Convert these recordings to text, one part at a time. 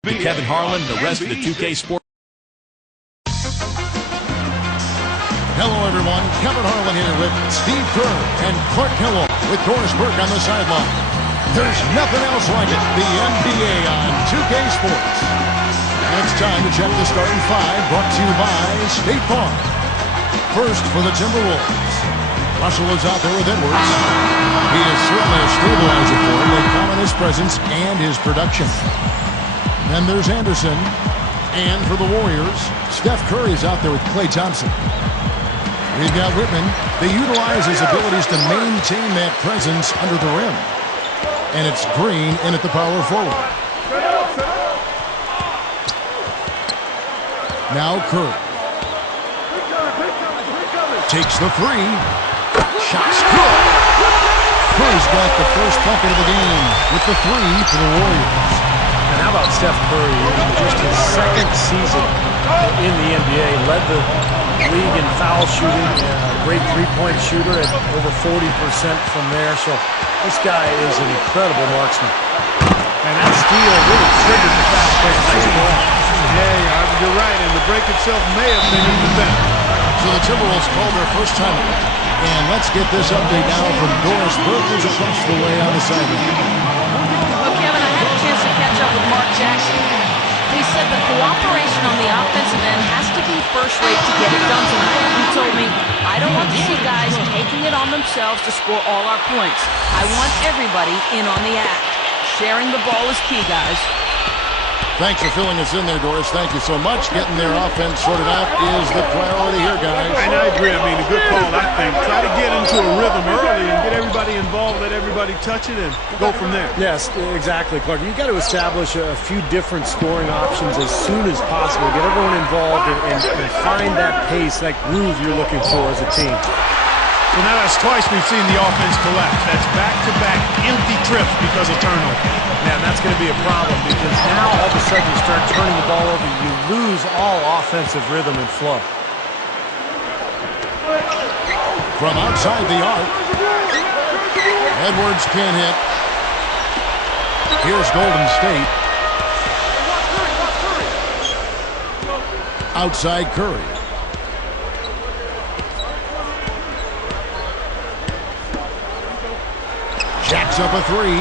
To Kevin Harlan, the rest of the 2K Sports. Hello, everyone. Kevin Harlan here with Steve Kerr and Clark Kellogg with Doris Burke on the sideline. There's nothing else like it. The NBA on 2K Sports. And it's time to check the starting five, brought to you by State Farm. First for the Timberwolves. Russell is out there with Edwards. He is certainly a stabilizer for him. They count on his presence and his production. Then there's Anderson. And for the Warriors, Steph Curry's out there with Klay Thompson. We've got Whitman. They utilize his abilities to maintain that presence under the rim. And it's Green in at the power forward. Now Curry. Takes the three. Shot's good. Curry's got the first bucket of the game with the three for the Warriors. And how about Steph Curry in just his second season in the NBA, led the league in foul shooting, a great three-point shooter at over 40% from there. So this guy is an incredible marksman. And that steal really triggered the fast break. Yeah, you're right, and the break itself may have been even better. So the Timberwolves called their first timeout. And let's get this update now from Doris Burke, who's across the way on the sideline. Well, Kevin, I had a chance to catch up with Mark Jackson. He said the cooperation on the offensive end has to be first rate to get it done tonight. He told me, I don't want to see guys taking it on themselves to score all our points. I want everybody in on the act. Sharing the ball is key, guys. Thanks for filling us in there, Doris. Thank you so much. Getting their offense sorted out is the priority here, guys. And I agree. I mean, a good call, I think. Try to get into a rhythm early and get everybody involved, let everybody touch it, and go from there. Yes, exactly, Clark. You've got to establish a few different scoring options as soon as possible. Get everyone involved and find that pace, that groove you're looking for as a team. So now that's twice we've seen the offense collapse. That's back-to-back empty trips because of turnover. Yeah, and that's going to be a problem because now all of a sudden you start turning the ball over, you lose all offensive rhythm and flow. From outside the arc, Edwards can't hit. Here's Golden State. Outside Curry. Jacks up a three.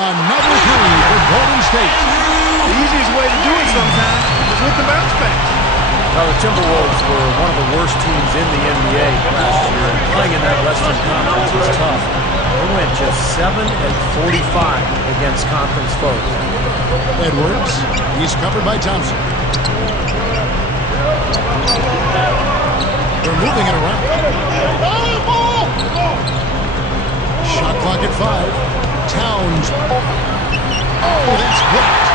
Another three for Golden State. The easiest way to do it sometimes is with the bounce back. Now, the Timberwolves were one of the worst teams in the NBA last year, and playing in that Western Conference was tough. They went just 7 and 45 against conference foes. Edwards, he's covered by Thompson. They're moving it around. Shot clock at 5. Towns. Oh, that's blocked.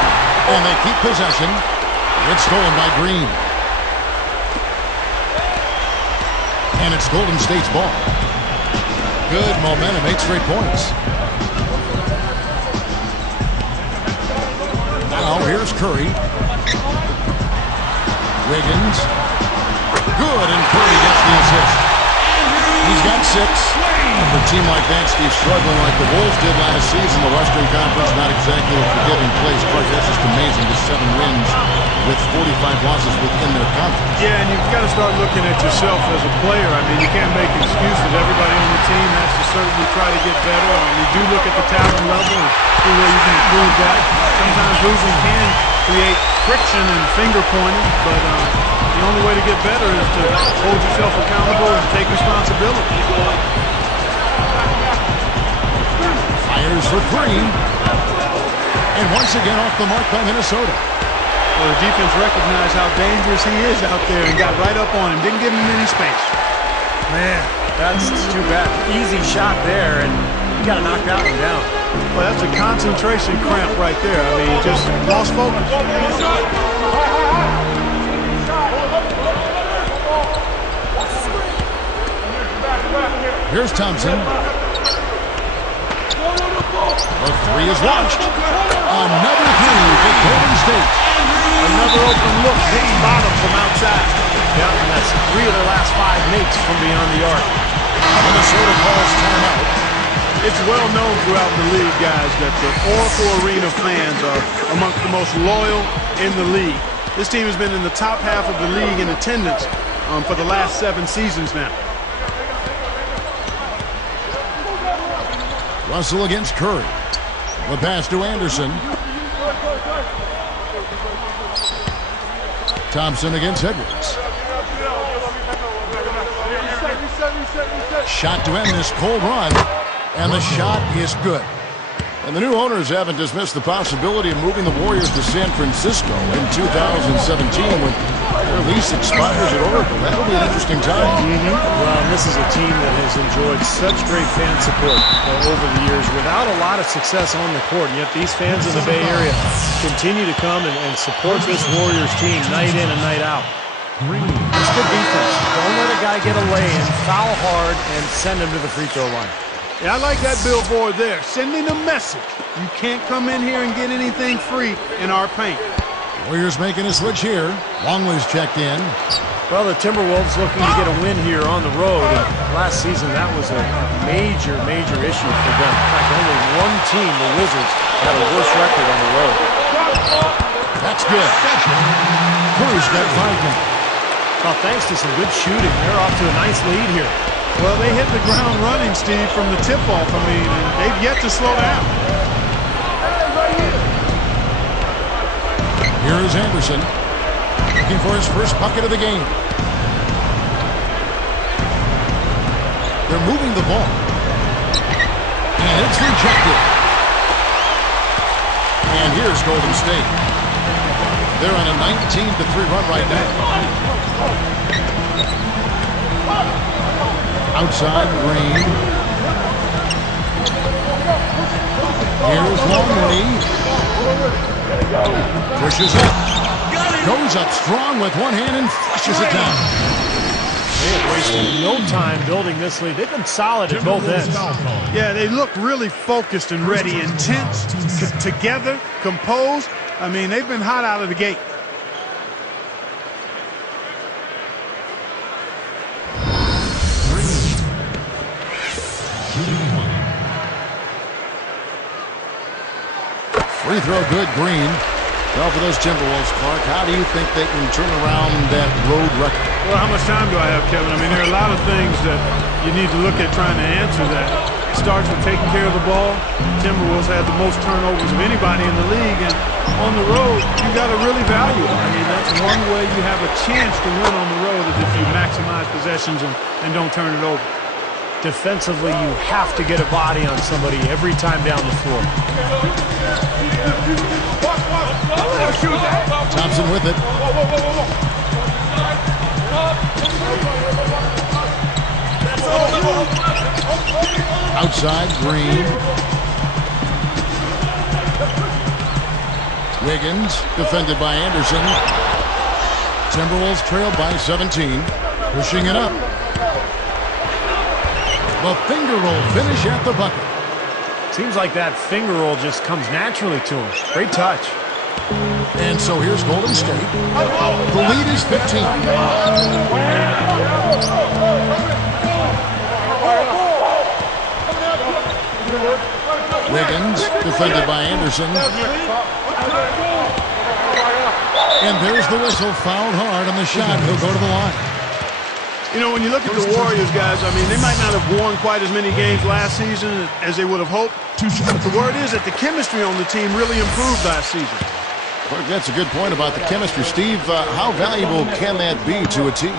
And they keep possession. It's stolen by Green. And it's Golden State's ball. Good momentum, 8 straight points. Now here's Curry. Wiggins. Good, and Curry gets the assist. He's got 6. For a team like that, Steve, struggling like the Wolves did last season, the Western Conference, not exactly a forgiving place. Clark, that's just amazing, the 7 wins with 45 losses within their conference. Yeah, and you've got to start looking at yourself as a player. I mean, you can't make excuses. Everybody on the team has to certainly try to get better. I mean, you do look at the talent level and see where you can improve that. Sometimes losing can create friction and finger pointing, but the only way to get better is to hold yourself accountable and take responsibility. Fires for 3. And once again off the mark by Minnesota. Well, the defense recognized how dangerous he is out there and got right up on him. Didn't give him any space. Man, that's too bad. Easy shot there, and you got to knock that one down. Well, that's a concentration cramp right there. I mean, just lost focus. Here's Thompson. The 3 is launched. Another 3 for Golden State. Another open look, hitting bottom from outside. Yeah, and that's 3 of their last 5 makes from beyond the arc. Minnesota calls timeout. It's well known throughout the league, guys, that the Oracle Arena fans are amongst the most loyal in the league. This team has been in the top half of the league in attendance for the last 7 seasons now. Russell against Curry. The pass to Anderson. Thompson against Edwards. Shot to end this cold run, and the shot is good. And the new owners haven't dismissed the possibility of moving the Warriors to San Francisco in 2017 when their lease expires at Oracle. That'll be an interesting time. Well, and this is a team that has enjoyed such great fan support over the years without a lot of success on the court. Yet these fans in the Bay Area continue to come and support this Warriors team night in and night out. It's good defense. Don't let a guy get a lay-in, foul hard, and send him to the free throw line. Yeah, I like that billboard there, sending a message. You can't come in here and get anything free in our paint. Warriors making a switch here. Longley's checked in. Well, the Timberwolves looking to get a win here on the road. And last season, that was a major, major issue for them. In fact, only one team, the Wizards, had a worse record on the road. That's good. Curry's got 5 now. Well, thanks to some good shooting, they're off to a nice lead here. Well, they hit the ground running, Steve, from the tip-off. I mean, and they've yet to slow down. Here is Anderson, looking for his first bucket of the game. They're moving the ball. And it's rejected. And here's Golden State. They're on a 19-3 run right now. Outside, Green. Here's Longley. Pushes up. Goes up strong with one hand and flushes it down. They have wasted no time building this lead. They've been solid at both ends. Yeah, they look really focused and ready, intense, together, composed. I mean, they've been hot out of the gate. Free throw good, Green. Well, for those Timberwolves, Clark, how do you think they can turn around that road record? Well, how much time do I have, Kevin? I mean, there are a lot of things that you need to look at trying to answer that. It starts with taking care of the ball. Timberwolves had the most turnovers of anybody in the league, and on the road, you got to really value it. I mean, that's one way you have a chance to win on the road is if you maximize possessions and don't turn it over. Defensively, you have to get a body on somebody every time down the floor. Thompson with it. Outside, Green. Wiggins, defended by Anderson. Timberwolves trailed by 17. Pushing it up. The finger roll finish at the bucket. Seems like that finger roll just comes naturally to him. Great touch. And so here's Golden State. The lead is 15. Wiggins, defended by Anderson. And there's the whistle, fouled hard on the shot. He'll go to the line. You know, when you look at the Warriors, guys, I mean, they might not have won quite as many games last season as they would have hoped. But the word is that the chemistry on the team really improved last season. Well, that's a good point about the chemistry. Steve, how valuable can that be to a team?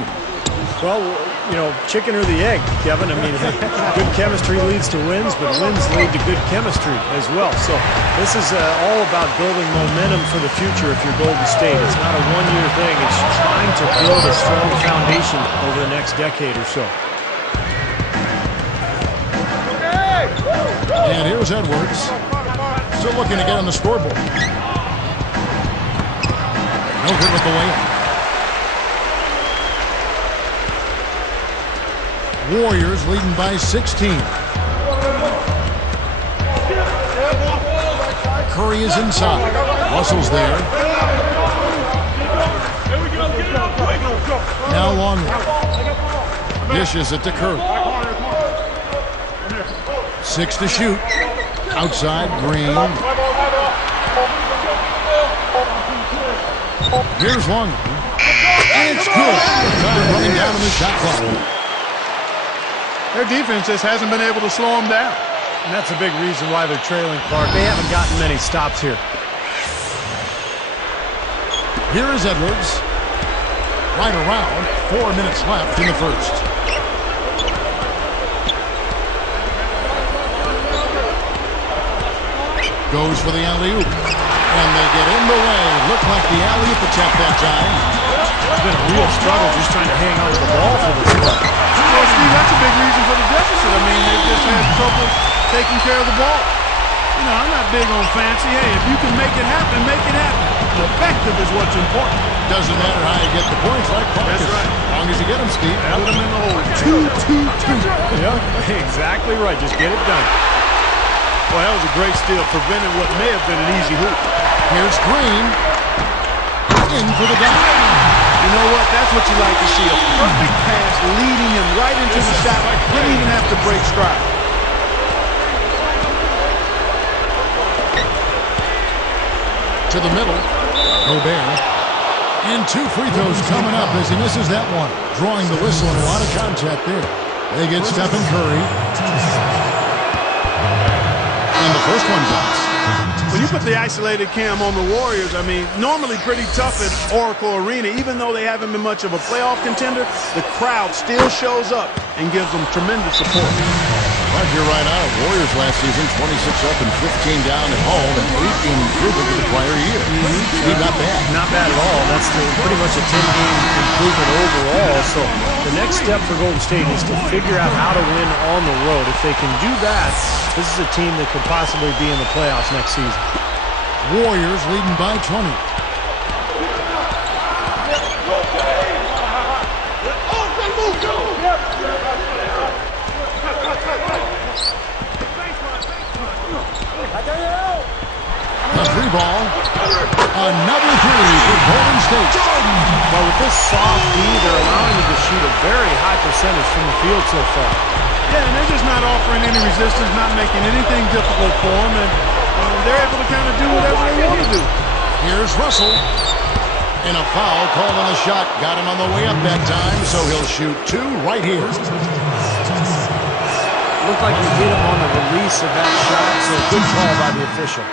Well, you know, chicken or the egg, Kevin. I mean, good chemistry leads to wins, but wins lead to good chemistry as well. So this is all about building momentum for the future if you're Golden State. It's not a one-year thing. It's trying to build a strong foundation over the next decade or so. And here's Edwards. Still looking to get on the scoreboard. No good with the layup. Warriors leading by 16. Curry is inside. Russell's there. Now Longley. Dishes it to Curry. 6 to shoot. Outside, Green. Here's one. And it's good. Time running down on the shot clock. Their defense just hasn't been able to slow them down. And that's a big reason why they're trailing, Clark. They haven't gotten many stops here. Here is Edwards. Right around. 4 minutes left in the first. Goes for the alley-oop. And they get in the way. Looked like the alley-oop attempt that time. It's been a real struggle just trying to hang on to the ball for this play. Well, Steve, that's a big reason for the deficit. I mean, they've just had trouble taking care of the ball. You know, I'm not big on fancy. Hey, if you can make it happen, make it happen. Effective is what's important. Doesn't matter how you get the points, right? That's right. As long as you get them, Steve. Put them in the hole. 2-2-2. Yeah, exactly right. Just get it done. Well, that was a great steal, preventing what may have been an easy hoop. Here's Green. In for the dunk. You know what? That's what you like to see. A perfect pass leading him right into the shot. Didn't even have to break stride. To the middle. Gobert. And 2 free throws coming up as he misses that one. Drawing the whistle and a lot of contact there. They get Stephen Curry. And the first one bounced. When you put the isolated cam on the Warriors, I mean, normally pretty tough at Oracle Arena. Even though they haven't been much of a playoff contender, the crowd still shows up and gives them tremendous support. Right, you're right on it. Warriors last season, 26 up and 15 down at home, and 18 improvement to the prior year. Steve, not bad. Not bad at all. That's pretty much a 10-game improvement overall. So the next step for Golden State is to figure out how to win on the road. If they can do that, this is a team that could possibly be in the playoffs next season. Warriors leading by 20. A 3-ball. Another 3 for Golden State. Well, with this soft D, they're allowing them to shoot a very high percentage from the field so far. Yeah, and they're just not offering any resistance, not making anything difficult for them, and they're able to kind of do whatever they want to do. Here's Russell. And a foul called on the shot. Got him on the way up that time, so he'll shoot 2 right here. Looked like he hit him on the release of that shot, so good call by the official.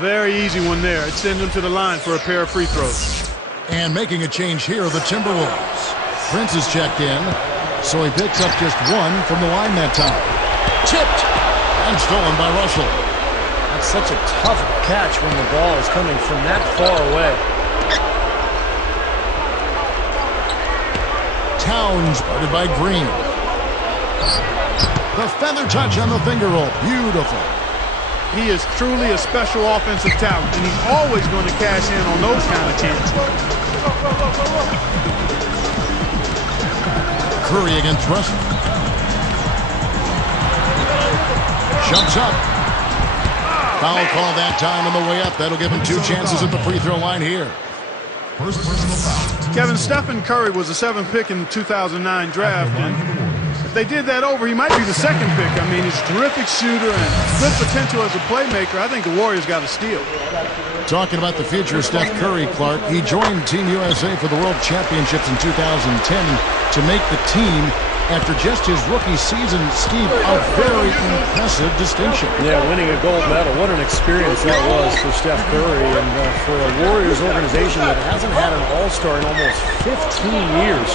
Very easy one there. It sends them to the line for a pair of free throws. And making a change here, the Timberwolves. Prince is checked in, so he picks up just 1 from the line that time. Tipped and stolen by Russell. That's such a tough catch when the ball is coming from that far away. Towns guarded by Green. The feather touch on the finger roll. Beautiful. He is truly a special offensive talent, and he's always going to cash in on those kind of chances. Curry against Russell. Jumps up. Foul call that time on the way up. That'll give him 2 chances at the free throw line here. First personal foul. Kevin, Stephen Curry was the 7th pick in the 2009 draft, and if they did that over, he might be the 2nd pick. I mean, he's a terrific shooter and good potential as a playmaker. I think the Warriors got a steal. Talking about the future of Steph Curry, Clark, he joined Team USA for the World Championships in 2010 to make the team after just his rookie season. Steve, a very impressive distinction. Yeah, winning a gold medal. What an experience that was for Steph Curry and for a Warriors organization that hasn't had an all-star in almost 15 years.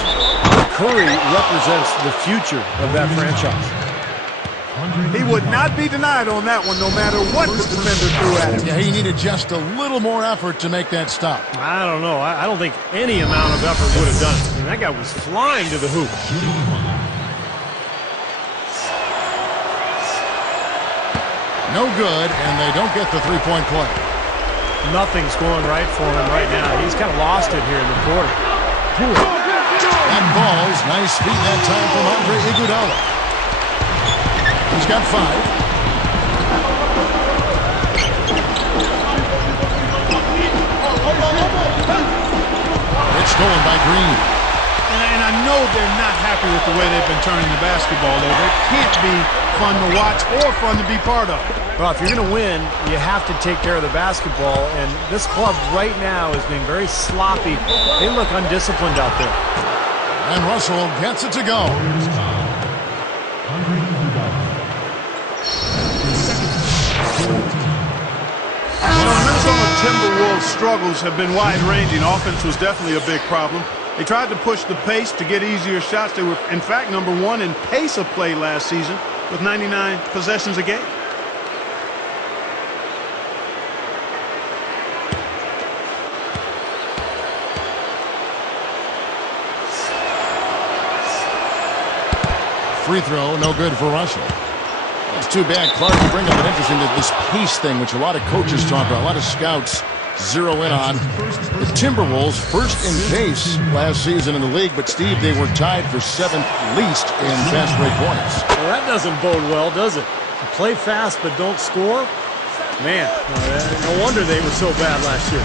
Curry represents the future of that franchise. He would not be denied on that one, no matter what the defender threw at him. Yeah, he needed just a little more effort to make that stop. I don't know. I don't think any amount of effort would have done it. I mean, that guy was flying to the hoop. No good, and they don't get the three-point play. Nothing's going right for him right now. He's kind of lost it here in the quarter. And balls. Nice speed that time from Andre Iguodala. He's got 5. It's stolen by Green. And I know they're not happy with the way they've been turning the basketball over. It can't be fun to watch or fun to be part of. Well, if you're going to win, you have to take care of the basketball, and this club right now is being very sloppy. They look undisciplined out there. And Russell gets it to go. The Minnesota Timberwolves' struggles have been wide-ranging. Offense was definitely a big problem. They tried to push the pace to get easier shots. They were, in fact, #1 in pace of play last season with 99 possessions a game. Free throw, no good for Russell. It's too bad. Clark, you bring up an interesting, this pace thing, which a lot of coaches talk about, a lot of scouts zero in on. The Timberwolves first in pace last season in the league, but Steve, they were tied for 7th least in fast break points. Well, that doesn't bode well, does it? You play fast but don't score? Man, no wonder they were so bad last year.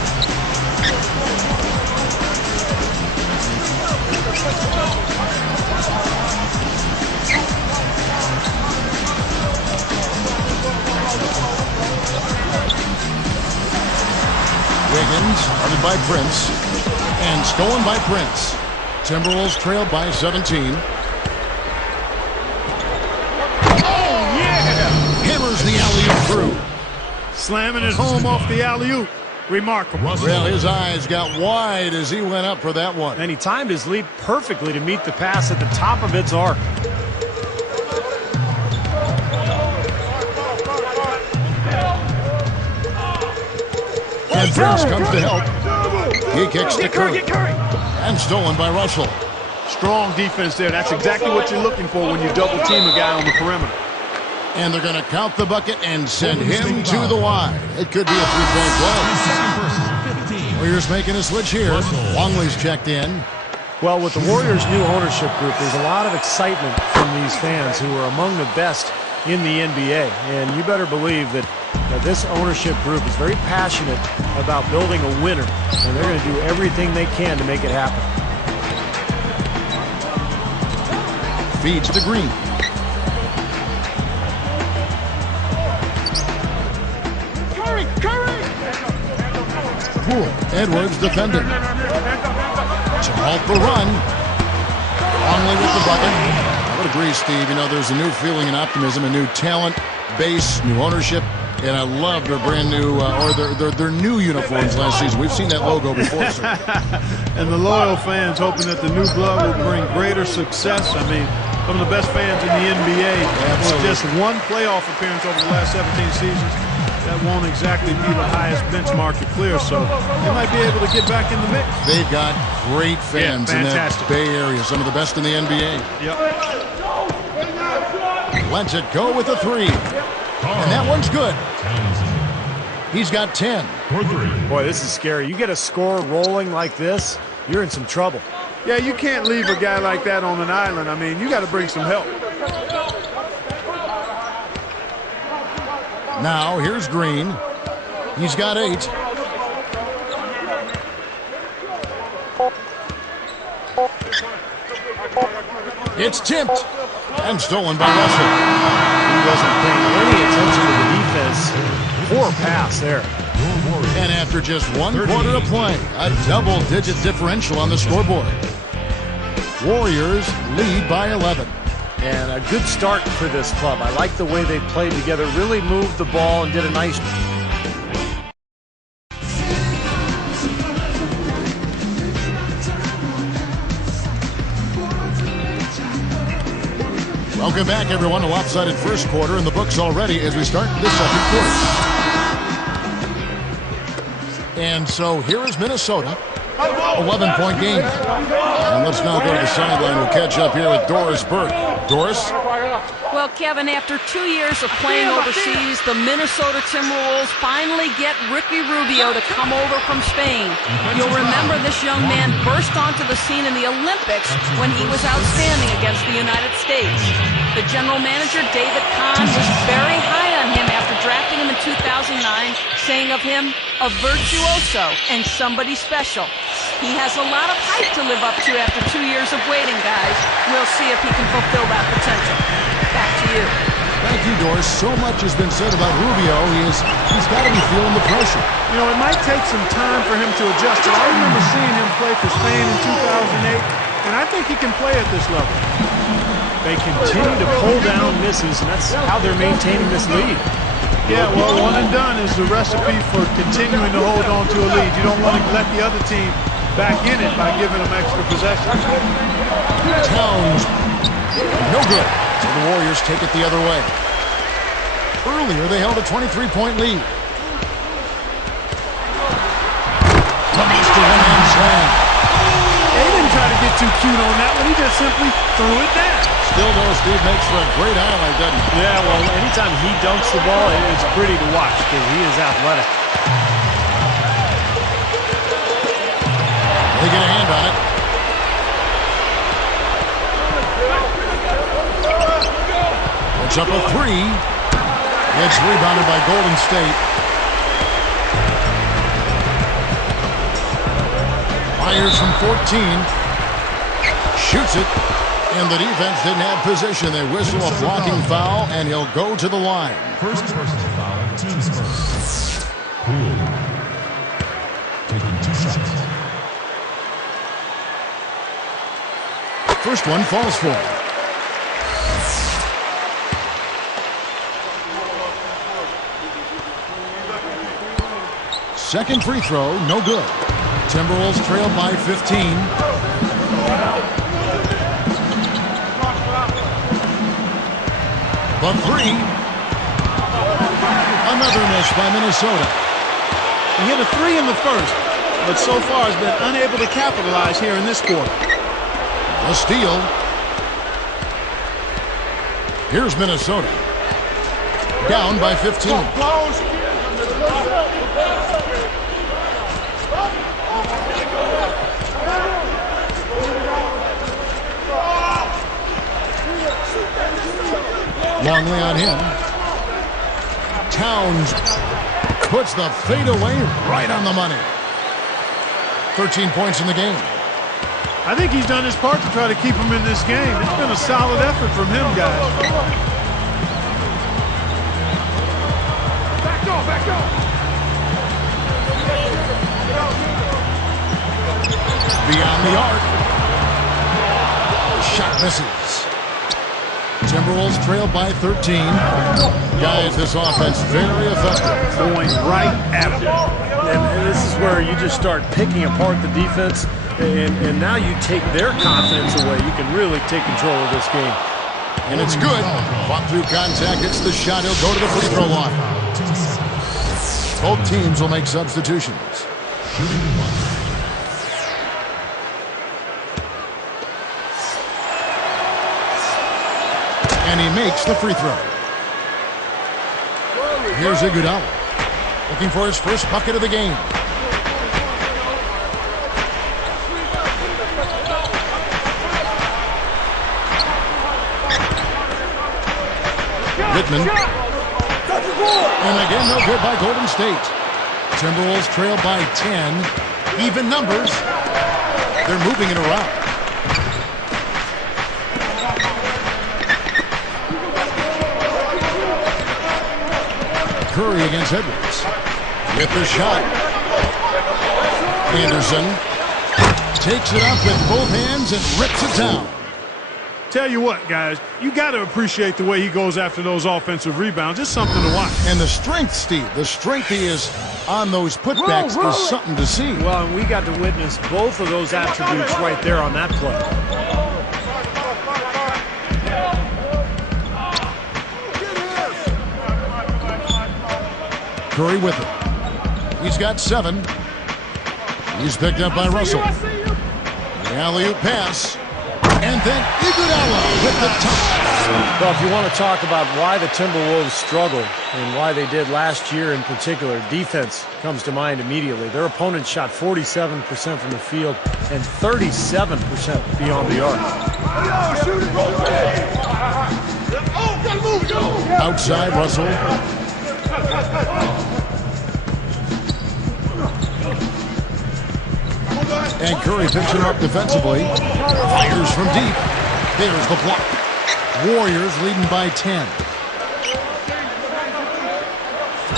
Wiggins, guarded by Prince, and stolen by Prince. Timberwolves trailed by 17. Oh, yeah! Hammers the alley-oop through. Slamming it home off the alley-oop. Remarkable. Well, his eyes got wide as he went up for that one. And he timed his leap perfectly to meet the pass at the top of its arc. And Prince comes to help. He kicks to Curry. And stolen by Russell. Strong defense there. That's exactly what you're looking for when you double-team a guy on the perimeter. And they're going to count the bucket and send him to the line. It could be a three-point play. Warriors making a switch here. Longley's checked in. Well, with the Warriors' new ownership group, there's a lot of excitement from these fans who are among the best in the NBA. And you better believe that this ownership group is very passionate about building a winner, and they're going to do everything they can to make it happen. Feeds to Green. Poole. Edwards defending. To halt the run. Longley with the bucket. I would agree, Steve. You know, there's a new feeling and optimism, a new talent base, new ownership. And I love their brand new, their new uniforms last season. We've seen that logo before, sir. And the loyal fans hoping that the new blood will bring greater success. I mean, some of the best fans in the NBA. With just one playoff appearance over the last 17 seasons. That won't exactly be the highest benchmark to clear, so they might be able to get back in the mix. They've got great fans in that Bay Area, some of the best in the NBA. Yep. Lets it go with a three. And that one's good. He's got 10. Boy, this is scary. You get a score rolling like this, you're in some trouble. Yeah, you can't leave a guy like that on an island. I mean, you got to bring some help. Now, here's Green. He's got 8. It's tipped and stolen by Russell. He wasn't paying any attention to the defense. Poor pass there. And after just 1 quarter of play, a double-digit differential on the scoreboard. Warriors lead by 11. And a good start for this club. I like the way they played together, really moved the ball and did a nice job. Welcome back, everyone. A lopsided first quarter in the books already as we start the second quarter. And so here is Minnesota. 11-point game. And let's now go to the sideline. We'll catch up here with Doris Burke. Doris? Well, Kevin, after 2 years of playing overseas, the Minnesota Timberwolves finally get Ricky Rubio to come over from Spain. You'll remember this young man burst onto the scene in the Olympics when he was outstanding against the United States. The general manager, David Kahn, was very high on him after drafting him in 2009, saying of him, a virtuoso and somebody special. He has a lot of hype to live up to after 2 years of waiting, guys. We'll see if he can fulfill that potential. Back to you. Thank you, Doris. So much has been said about Rubio. He's got to be feeling the pressure. You know, it might take some time for him to adjust, but I remember seeing him play for Spain in 2008, and I think he can play at this level. They continue to pull down misses, and that's how they're maintaining this lead. Yeah, well, one and done is the recipe for continuing to hold on to a lead. You don't want to let the other team back in it by giving them extra possession. Towns, no good. So the Warriors take it the other way. Earlier, they held a 23-point lead. Lemaster one-hand slam. They didn't try to get too cute on that one. He just simply threw it down. Still, though, Steve makes for a great highlight, doesn't he? Yeah, well, anytime he dunks the ball, it's pretty to watch because he is athletic. They get a hand on it. Puts up a three. It's rebounded by Golden State. Fires from 14. Shoots it. And the defense didn't have position. They whistle a blocking foul, and he'll go to the line. First personal foul, team's first. Poole. Taking 2 shots. First one falls for him. Second free throw, no good. Timberwolves trail by 15. The three. Another miss by Minnesota. He hit a three in the first, but so far has been unable to capitalize here in this quarter. A steal. Here's Minnesota. Down by 15. Longley on him. Towns puts the fadeaway right on the money. 13 points in the game. I think he's done his part to try to keep him in this game. It's been a solid effort from him, guys. Back off, back off. Beyond the arc. Shot misses. Timberwolves trail by 13. Guys, this offense very effective. Going right at them. And this is where you just start picking apart the defense, and now you take their confidence away. You can really take control of this game. And it's good. Fought through contact. It's the shot. He'll go to the free throw line. Both teams will make substitutions. And he makes the free throw. Here's Iguodala, looking for his first bucket of the game. Whitman. And again, no good by Golden State. Timberwolves trail by 10. Even numbers. They're moving it around. Curry against Edwards. With the shot. Anderson takes it up with both hands and rips it down. Tell you what, guys, you got to appreciate the way he goes after those offensive rebounds. It's something to watch. And the strength, Steve, the strength he is on those putbacks is something to see. Well, and we got to witness both of those attributes right there on that play. Curry with it. He's got 7. He's picked up by Russell. The alley-oop pass. And then Iguodala with the top. Well, if you want to talk about why the Timberwolves struggled and why they did last year in particular, defense comes to mind immediately. Their opponents shot 47% from the field and 37% beyond the arc. Outside, Russell. And Curry picks him up defensively. Fires from deep. There's the block. Warriors leading by 10.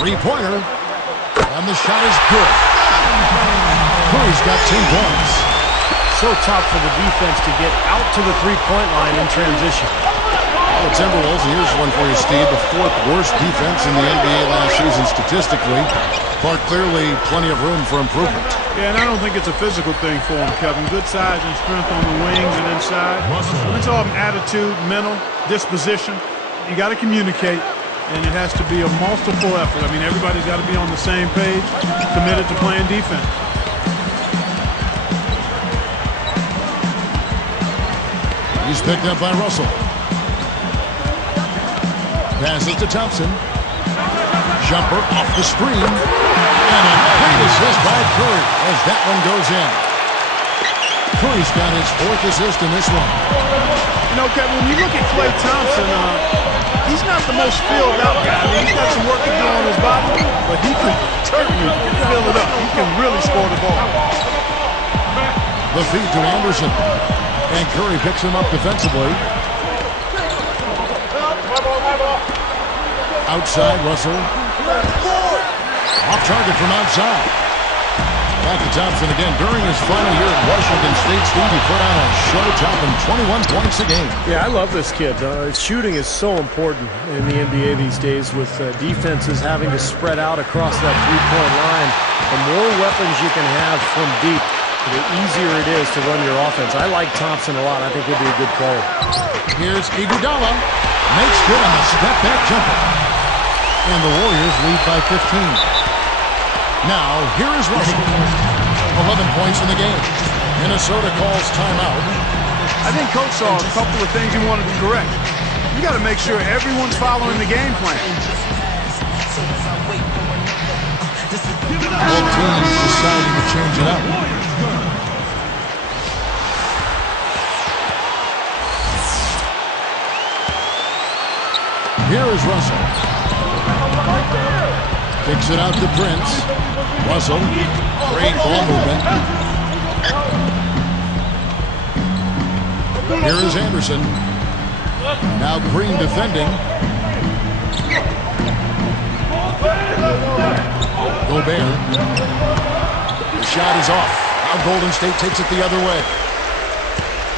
Three-pointer. And the shot is good. Curry's got 10 points. So tough for the defense to get out to the three-point line in transition. The Timberwolves, and here's one for you, Steve, the fourth worst defense in the NBA last season statistically, but clearly plenty of room for improvement. Yeah, and I don't think it's a physical thing for him, Kevin. Good size and strength on the wings and inside. We talk attitude, mental, disposition. You got to communicate, and it has to be a multiple effort. I mean, everybody's got to be on the same page, committed to playing defense. He's picked up by Russell. Passes to Thompson. Jumper off the screen. And a great assist by Curry as that one goes in. Curry's got his fourth assist in this one. You know, Kevin, when you look at Klay Thompson, he's not the most filled out guy. I mean, he's got some work to do on his body, but he can certainly fill it up. He can really score the ball. The feed to Anderson. And Curry picks him up defensively. Outside, Russell. Off target from outside. Back to Thompson again. During his final year at Washington State, Steve, he put on a show topping 21 points a game. Yeah, I love this kid. Shooting is so important in the NBA these days with defenses having to spread out across that three-point line. The more weapons you can have from deep, the easier it is to run your offense. I like Thompson a lot. I think he'll be a good player. Here's Iguodala. Makes good on the step-back jumper. And the Warriors lead by 15. Now, here is Russell. 11 points in the game. Minnesota calls timeout. I think Coach saw a couple of things he wanted to correct. You got to make sure everyone's following the game plan. Both teams deciding to change it up. Here is Russell. Kicks it out to Prince. Russell. Great ball movement. Here is Anderson. Now Green defending. Gobert. The shot is off. Now Golden State takes it the other way.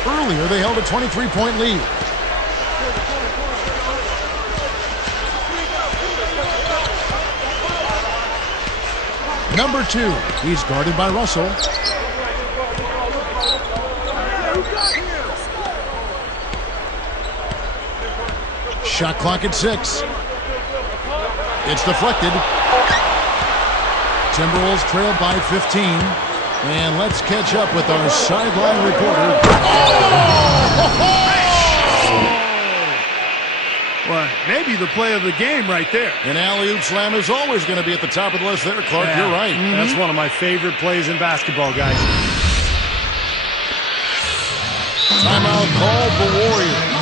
Earlier they held a 23-point lead. Number 2, he's guarded by Russell. Shot clock at 6. It's deflected. Timberwolves trail by 15. And let's catch up with our sideline reporter. Well, maybe the play of the game right there. An alley-oop slam is always going to be at the top of the list there, Clark. Yeah, you're right. That's one of my favorite plays in basketball, guys. Timeout called the Warriors.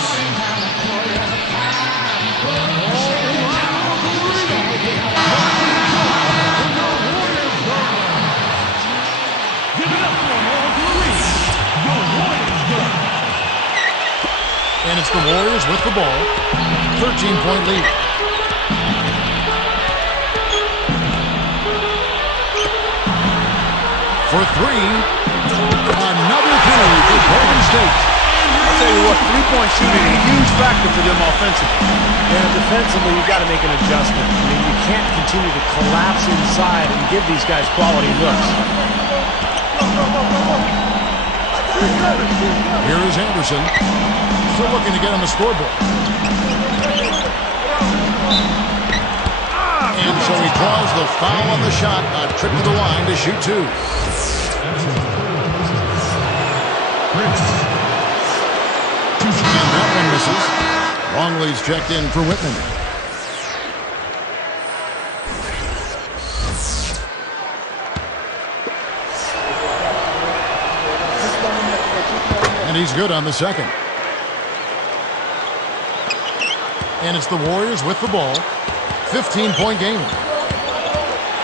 And it's the Warriors with the ball. 13-point lead. For 3. Another three for Golden State. I'll tell you what, three-point shooting is a huge factor for them offensively. Yeah, defensively, you've got to make an adjustment. I mean, you can't continue to collapse inside and give these guys quality looks. Here is Anderson. Still looking to get on the scoreboard. And so he draws the foul on the shot. A trip to the line to shoot 2. And that one misses. Longley's checked in for Whitman. And he's good on the second. And it's the Warriors with the ball. 15-point game.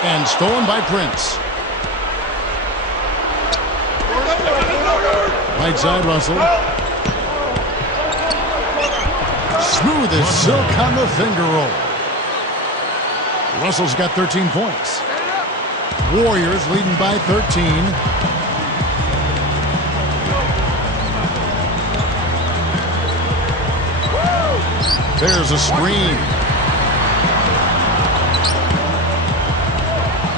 And stolen by Prince. Right side, Russell. Smooth as silk on the finger roll. Russell's got 13 points. Warriors leading by 13. There's a screen.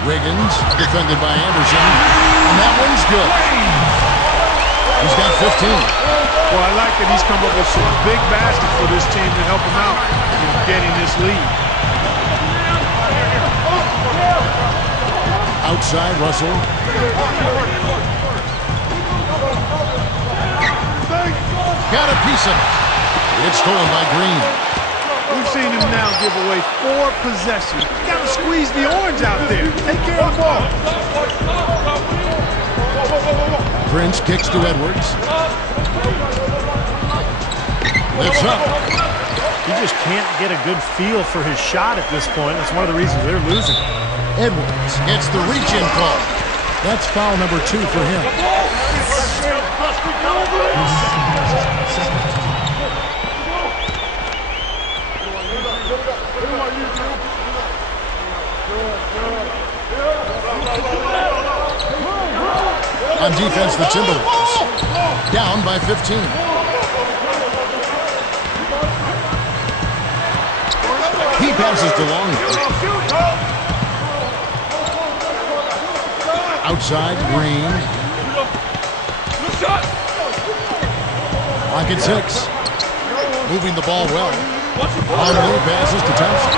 Wiggins, defended by Anderson. And that one's good. He's got 15. Well, I like that he's come up with some big baskets for this team to help him out in getting this lead. Outside, Russell. Got a piece of it. It's stolen by Green. We've seen him now give away 4 possessions. You got to squeeze the orange out there. Take care of the ball. Prince kicks to Edwards. Lifts up. He just can't get a good feel for his shot at this point. That's one of the reasons they're losing. Edwards gets the reach-in call. That's foul number 2 for him. On defense, the Timberwolves down by 15. He passes to Longley. Outside, Green. Lock at 6. Moving the ball well. Longley passes to Thompson.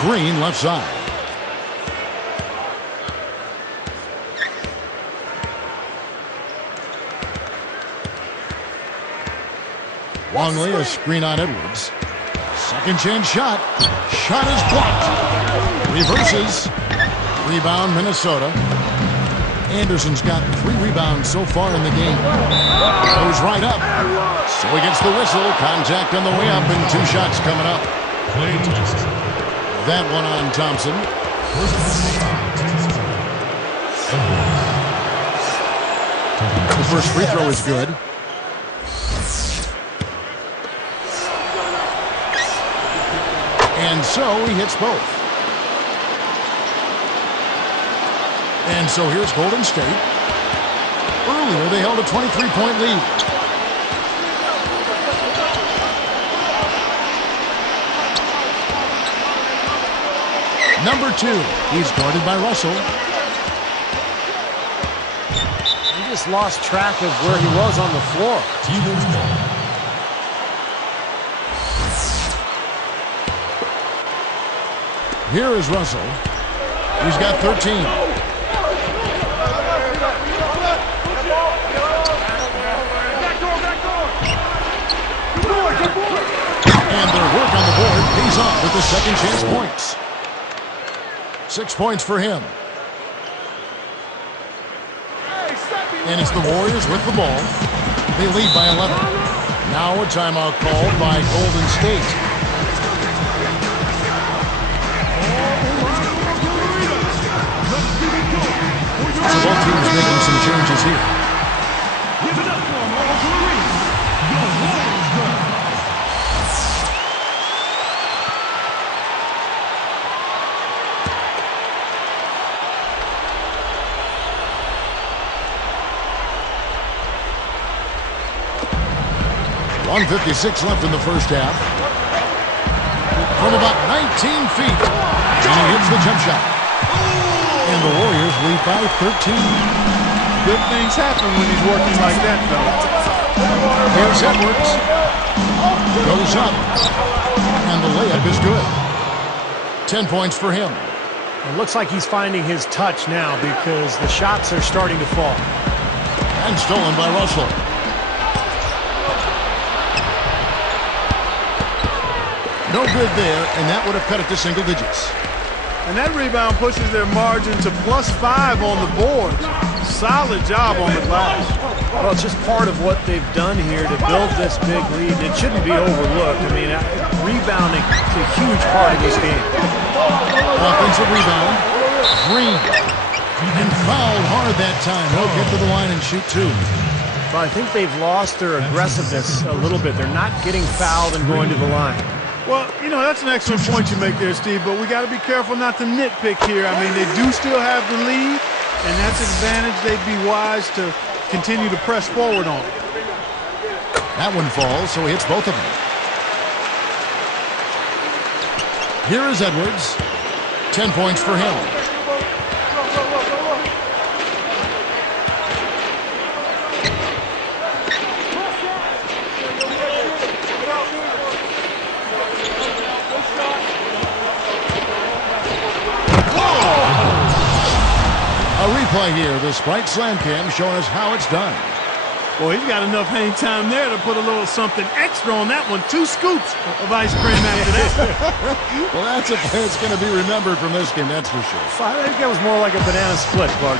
Green left side. Longley, a screen on Edwards. Second chance shot. Shot is blocked. Reverses. Rebound, Minnesota. Anderson's got 3 rebounds so far in the game. Goes right up. So he gets the whistle. Contact on the way up and 2 shots coming up. Play test. That one on Thompson. The first free throw is good. And so he hits both. And so here's Golden State. Earlier they held a 23-point lead. Number 2, he's guarded by Russell. He just lost track of where he was on the floor. Here is Russell. He's got 13. And their work on the board pays off with the second chance points. 6 points for him. And it's the Warriors with the ball. They lead by 11. Now a timeout called by Golden State. So both teams making some changes here. Give it up for them all for the reason. Your Warriors go. .156 left in the first half. From about 19 feet. And he hits the jump shot. And the Warriors lead by 13. Good things happen when he's working like that, though. Here's Edwards. Goes up. And the layup is good. 10 points for him. It looks like he's finding his touch now because the shots are starting to fall. And stolen by Russell. No good there, and that would have cut it to single digits. And that rebound pushes their margin to +5 on the board. Solid job on the glass. Well, it's just part of what they've done here to build this big lead. It shouldn't be overlooked. I mean, rebounding is a huge part of this game. Offensive rebound. Green. And fouled hard that time. He'll get to the line and shoot two. But I think they've lost their aggressiveness a little bit. They're not getting fouled and going to the line. Well, you know, that's an excellent point you make there, Steve, but we got to be careful not to nitpick here. I mean, they do still have the lead, and that's an advantage they'd be wise to continue to press forward on. That one falls, so he hits both of them. Here is Edwards. 10 points for him. A replay here. The Sprite Slam Cam showing us how it's done. Well, he's got enough hang time there to put a little something extra on that one. 2 scoops of ice cream after that. Well, that's a play that's going to be remembered from this game, that's for sure. I think that was more like a banana split, Clark.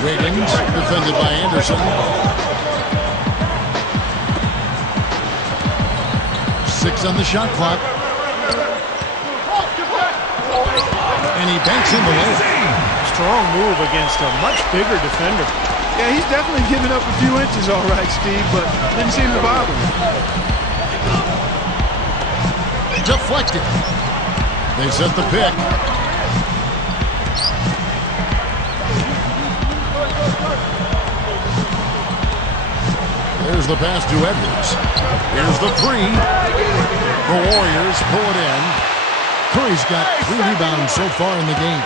Wiggins, defended by Anderson. 6 on the shot clock. And he banks in the lane. Strong move against a much bigger defender. Yeah, he's definitely giving up a few inches, all right, Steve, but didn't seem to bother him. Deflected. They set the pick. There's the pass to Edwards. Here's the three. The Warriors pull it in. Curry's got 3 rebounds so far in the game.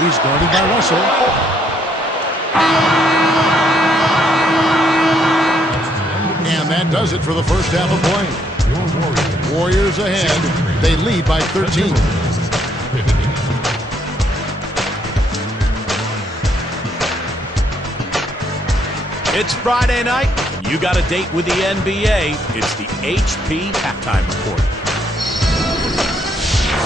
He's guarded by Russell. And that does it for the first half of play. Warriors ahead. They lead by 13. It's Friday night, and you got a date with the NBA. It's the HP Halftime Report.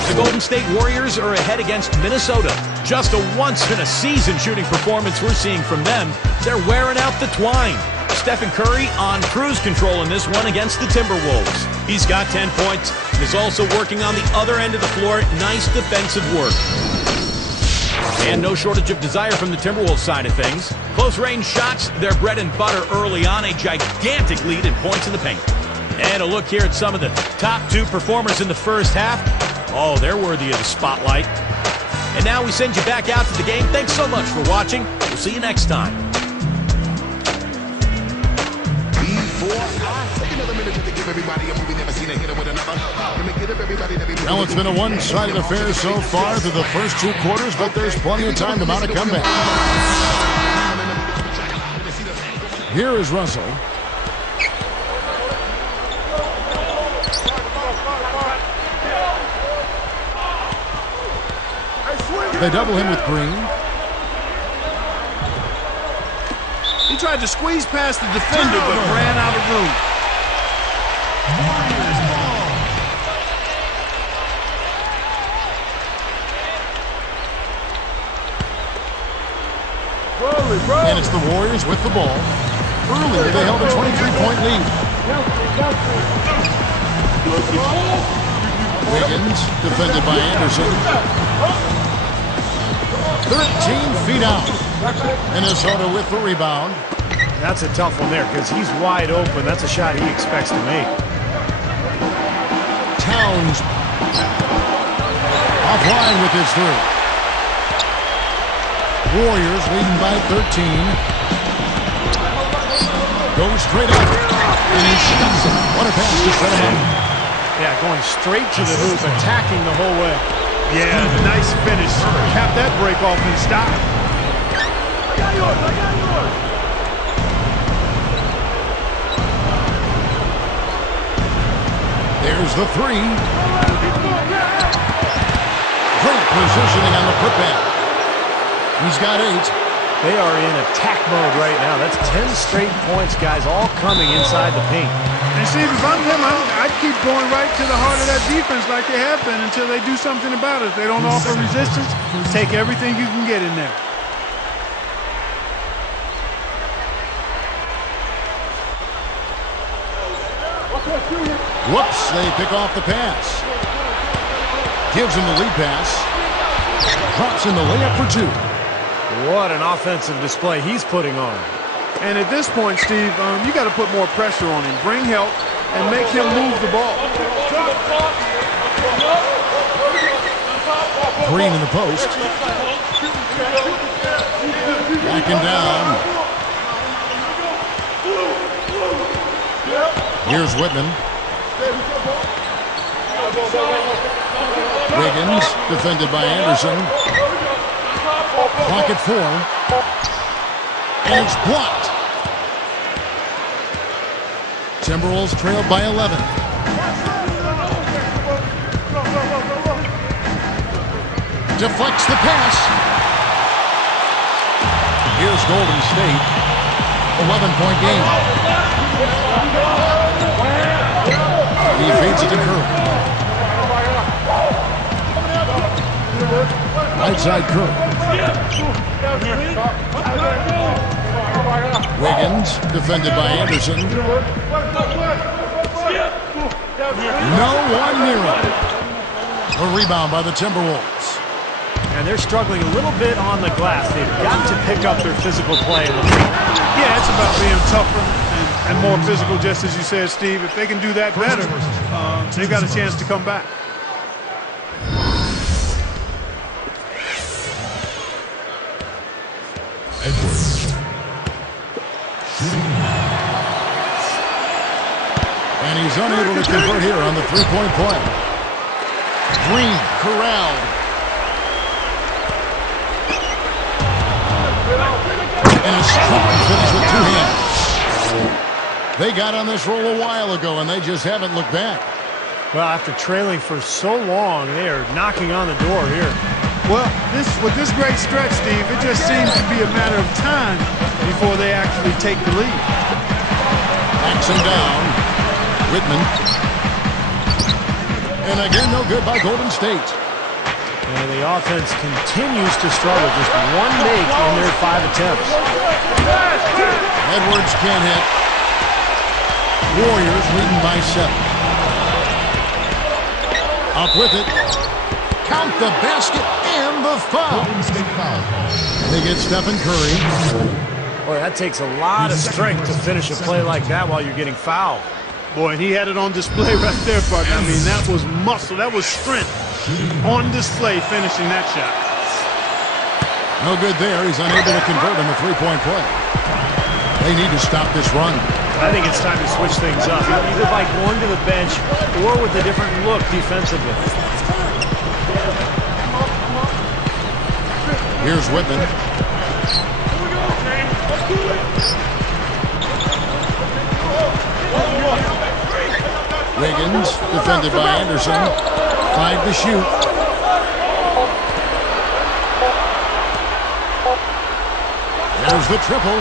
The Golden State Warriors are ahead against Minnesota. Just a once-in-a-season shooting performance we're seeing from them. They're wearing out the twine. Stephen Curry on cruise control in this one against the Timberwolves. He's got 10 points and is also working on the other end of the floor. Nice defensive work. And no shortage of desire from the Timberwolves side of things. Close-range shots, their bread and butter early on. A gigantic lead in points in the paint. And a look here at some of the top 2 performers in the first half. Oh, they're worthy of the spotlight. And now we send you back out to the game. Thanks so much for watching. We'll see you next time. Well, it's been a one-sided affair so far through the first 2 quarters, but there's plenty of time to mount a comeback. Here is Russell. They double him with Green. He tried to squeeze past the defender, but ran out of room. And it's the Warriors with the ball. Earlier, they held a 23-point lead. Wiggins, defended by Anderson. 13 feet out. Minnesota with the rebound. That's a tough one there because he's wide open. That's a shot he expects to make. Towns offline with his 3. Warriors leading by 13. Goes straight up. And he stops him. What a pass to set him up. Yeah, going straight to the hoop, attacking the whole way. Yeah, nice finish. Cap that break off in style. There's the three. Great positioning on the putback. He's got 8. They are in attack mode right now. That's 10 straight points, guys, all coming inside the paint. And Steve, if I'm them, I'd keep going right to the heart of that defense like they have been until they do something about it. If they don't offer resistance, take everything you can get in there. Whoops, they pick off the pass. Gives him the lead pass. Drops in the layup for 2. What an offensive display he's putting on. And at this point, Steve, you got to put more pressure on him. Bring help and make him move the ball. Green in the post. Backing down. Here's Whitman. Wiggins, defended by Anderson. Clock at 4. And it's blocked. Timberwolves trailed by 11. Deflects the pass. Here's Golden State. 11-point game. He feeds it to Curry. Right side Curry. Wiggins, defended by Anderson. No one near him. A rebound by the Timberwolves. And they're struggling a little bit on the glass. They've got to pick up their physical play in the paint. Yeah, it's about being tougher and more physical, just as you said, Steve. If they can do that better, they've got a chance to come back. Edwards. And he's unable to convert here on the three-point play. Green corralled. And a strong finish with 2 hands. They got on this roll a while ago, and they just haven't looked back. Well, after trailing for so long, they are knocking on the door here. Well, with this great stretch, Steve, it just seems to be a matter of time before they actually take the lead. Backs him down. Whitman. And again, no good by Golden State. And the offense continues to struggle. Just 1 make in their 5 attempts. Edwards can't hit. Warriors leading by 7. Up with it. Count the basket and the foul. They get Stephen Curry. Boy, that takes a lot of strength to finish a play like that while you're getting fouled. Boy, and he had it on display right there, partner. I mean, that was muscle. That was strength on display finishing that shot. No good there. He's unable to convert on the three-point play. They need to stop this run. I think it's time to switch things up, either by going to the bench or with a different look defensively. Here's Whitman. Wiggins, defended by Anderson. 5 to shoot. There's the triple.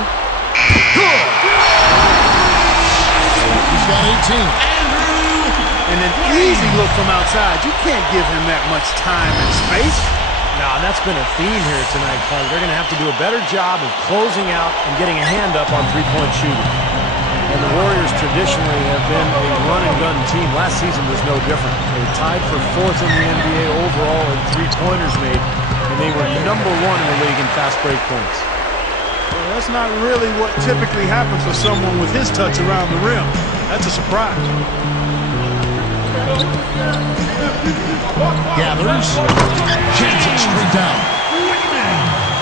Good! He's got 18. And an easy look from outside. You can't give him that much time and space. No, and that's been a theme here tonight, Clark. They're going to have to do a better job of closing out and getting a hand up on three-point shooting. And the Warriors traditionally have been a run-and-gun team. Last season was no different. They were tied for 4th in the NBA overall in three-pointers made, and they were #1 in the league in fast break points. Well, that's not really what typically happens for someone with his touch around the rim. That's a surprise. Gathers. Jams it straight down.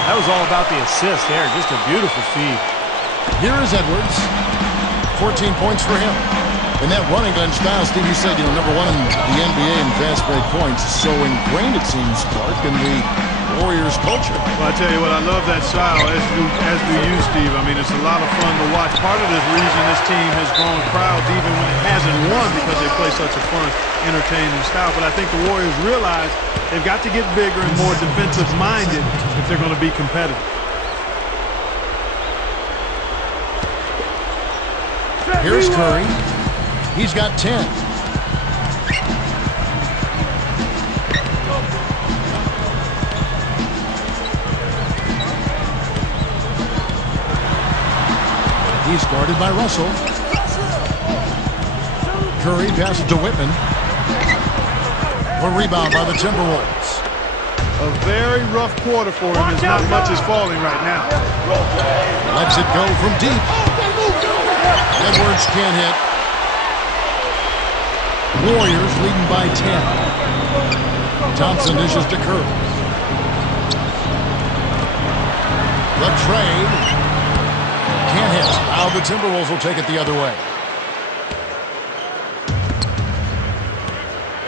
That was all about the assist there. Just a beautiful feed. Here is Edwards. 14 points for him. And that running gun style, Steve, you said, #1 in the NBA in fast break points. So ingrained, it seems, Clark, in the Warriors culture. Well, I tell you what, I love that style, as do you, Steve. I mean, it's a lot of fun to watch. Part of the reason this team has grown crowds even when it hasn't won, because they play such a fun, entertaining style. But I think the Warriors realize they've got to get bigger and more defensive-minded if they're going to be competitive. Here's Curry. He's got 10. He's guarded by Russell. Curry passes to Whitman. A rebound by the Timberwolves. A very rough quarter for him as not much is falling right now. Lets it go from deep. Edwards can't hit. Warriors leading by 10. Thompson dishes to Curry. The trade. Can't hit. Now the Timberwolves will take it the other way.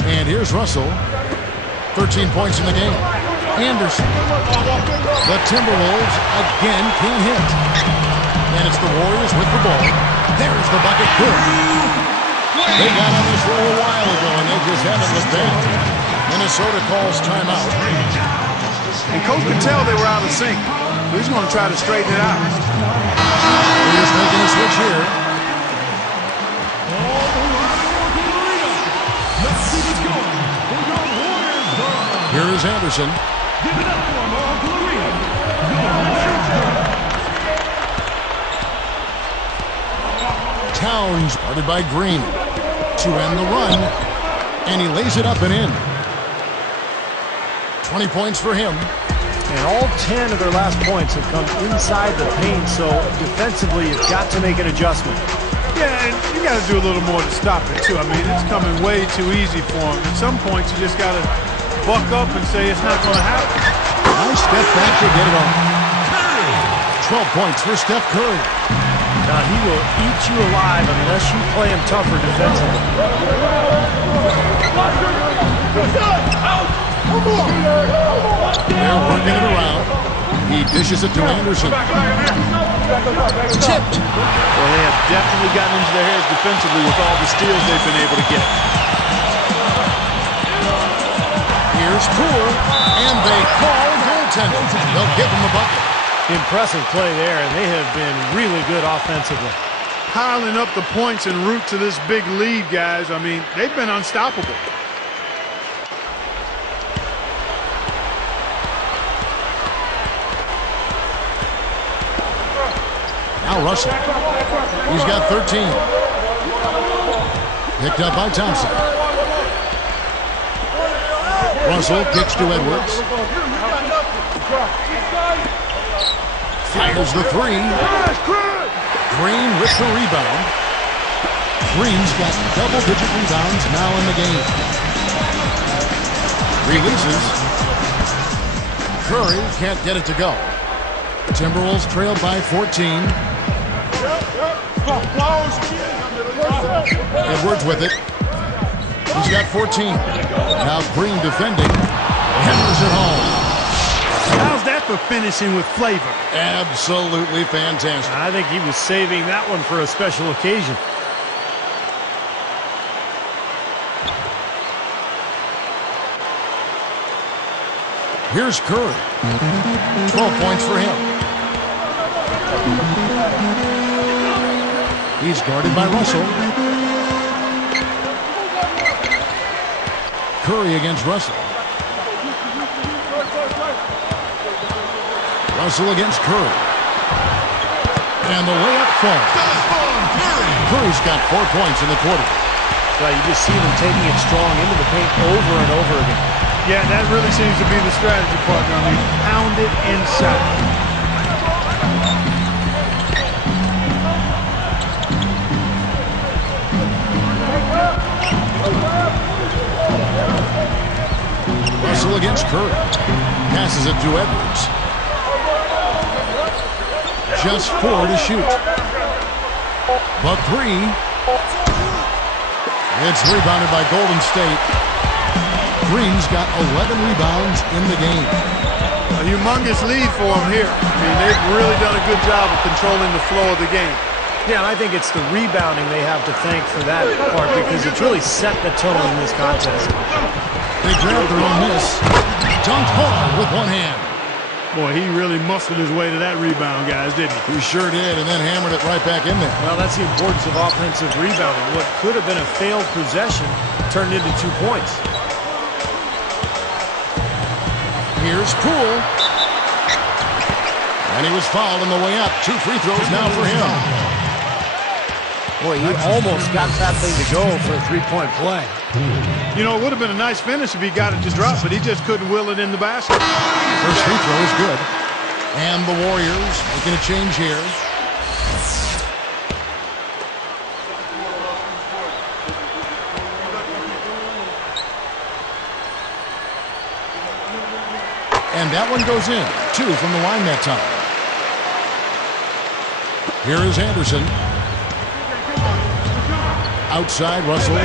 And here's Russell. 13 points in the game. Anderson. The Timberwolves again can't hit. And it's the Warriors with the ball. There's the bucket. Good. They got on this roll a while ago, and they just haven't looked back. Minnesota calls timeout. And Coach could tell they were out of sync. So he's going to try to straighten it out. He's making a switch here. Here is Anderson. Towns guarded by Green to end the run, and he lays it up and in. 20 points for him. And all 10 of their last points have come inside the paint, so defensively you've got to make an adjustment. Yeah, and you got to do a little more to stop it, too. I mean, it's coming way too easy for him. At some points, you just got to buck up and say it's not going to happen. Nice step back to get it on. 12 points for Steph Curry. Now, he will eat you alive unless you play him tougher defensively. They're working it around. He dishes it to Anderson. Tipped. Well, they have definitely gotten into their heads defensively with all the steals they've been able to get. Here's Poole, and they call goaltending. They'll give him the bucket. Impressive play there, and they have been really good offensively. Piling up the points en route to this big lead, guys. I mean, they've been unstoppable. Now Russell. He's got 13. Picked up by Thompson. Russell kicks to Edwards. Fires the three. Green with the rebound. Green's got double-digit rebounds now in the game. Releases. Curry can't get it to go. Timberwolves trailed by 14. Edwards with it. He's got 14. Now Green defending. Hammers it home. How's that for finishing with flavor? Absolutely fantastic. I think he was saving that one for a special occasion. Here's Curry. 12 points for him. He's guarded by Russell. Curry against Russell. Russell against Curry. And the layup falls. Curry's got 4 points in the quarter. So you just see them taking it strong into the paint over and over again. Yeah, that really seems to be the strategy, partner. I mean, pound it inside. Russell against Curry. Passes it to Edwards. Just 4 to shoot. But 3. It's rebounded by Golden State. Green's got 11 rebounds in the game. A humongous lead for them here. I mean, they've really done a good job of controlling the flow of the game. Yeah, and I think it's the rebounding they have to thank for that part because it's really set the tone in this contest. They grabbed their own miss. Dunked hard with one hand. Boy, he really muscled his way to that rebound, guys, didn't he? He sure did, and then hammered it right back in there. Well, that's the importance of offensive rebounding. What could have been a failed possession turned into 2 points. Here's Poole. And he was fouled on the way up. 2 free throws now for him. Boy, he almost got that thing to go for a 3-point play. You know, it would have been a nice finish if he got it to drop, but he just couldn't will it in the basket. First free throw is good. And the Warriors making a change here. And that one goes in. 2 from the line that time. Here is Anderson. Outside, Russell.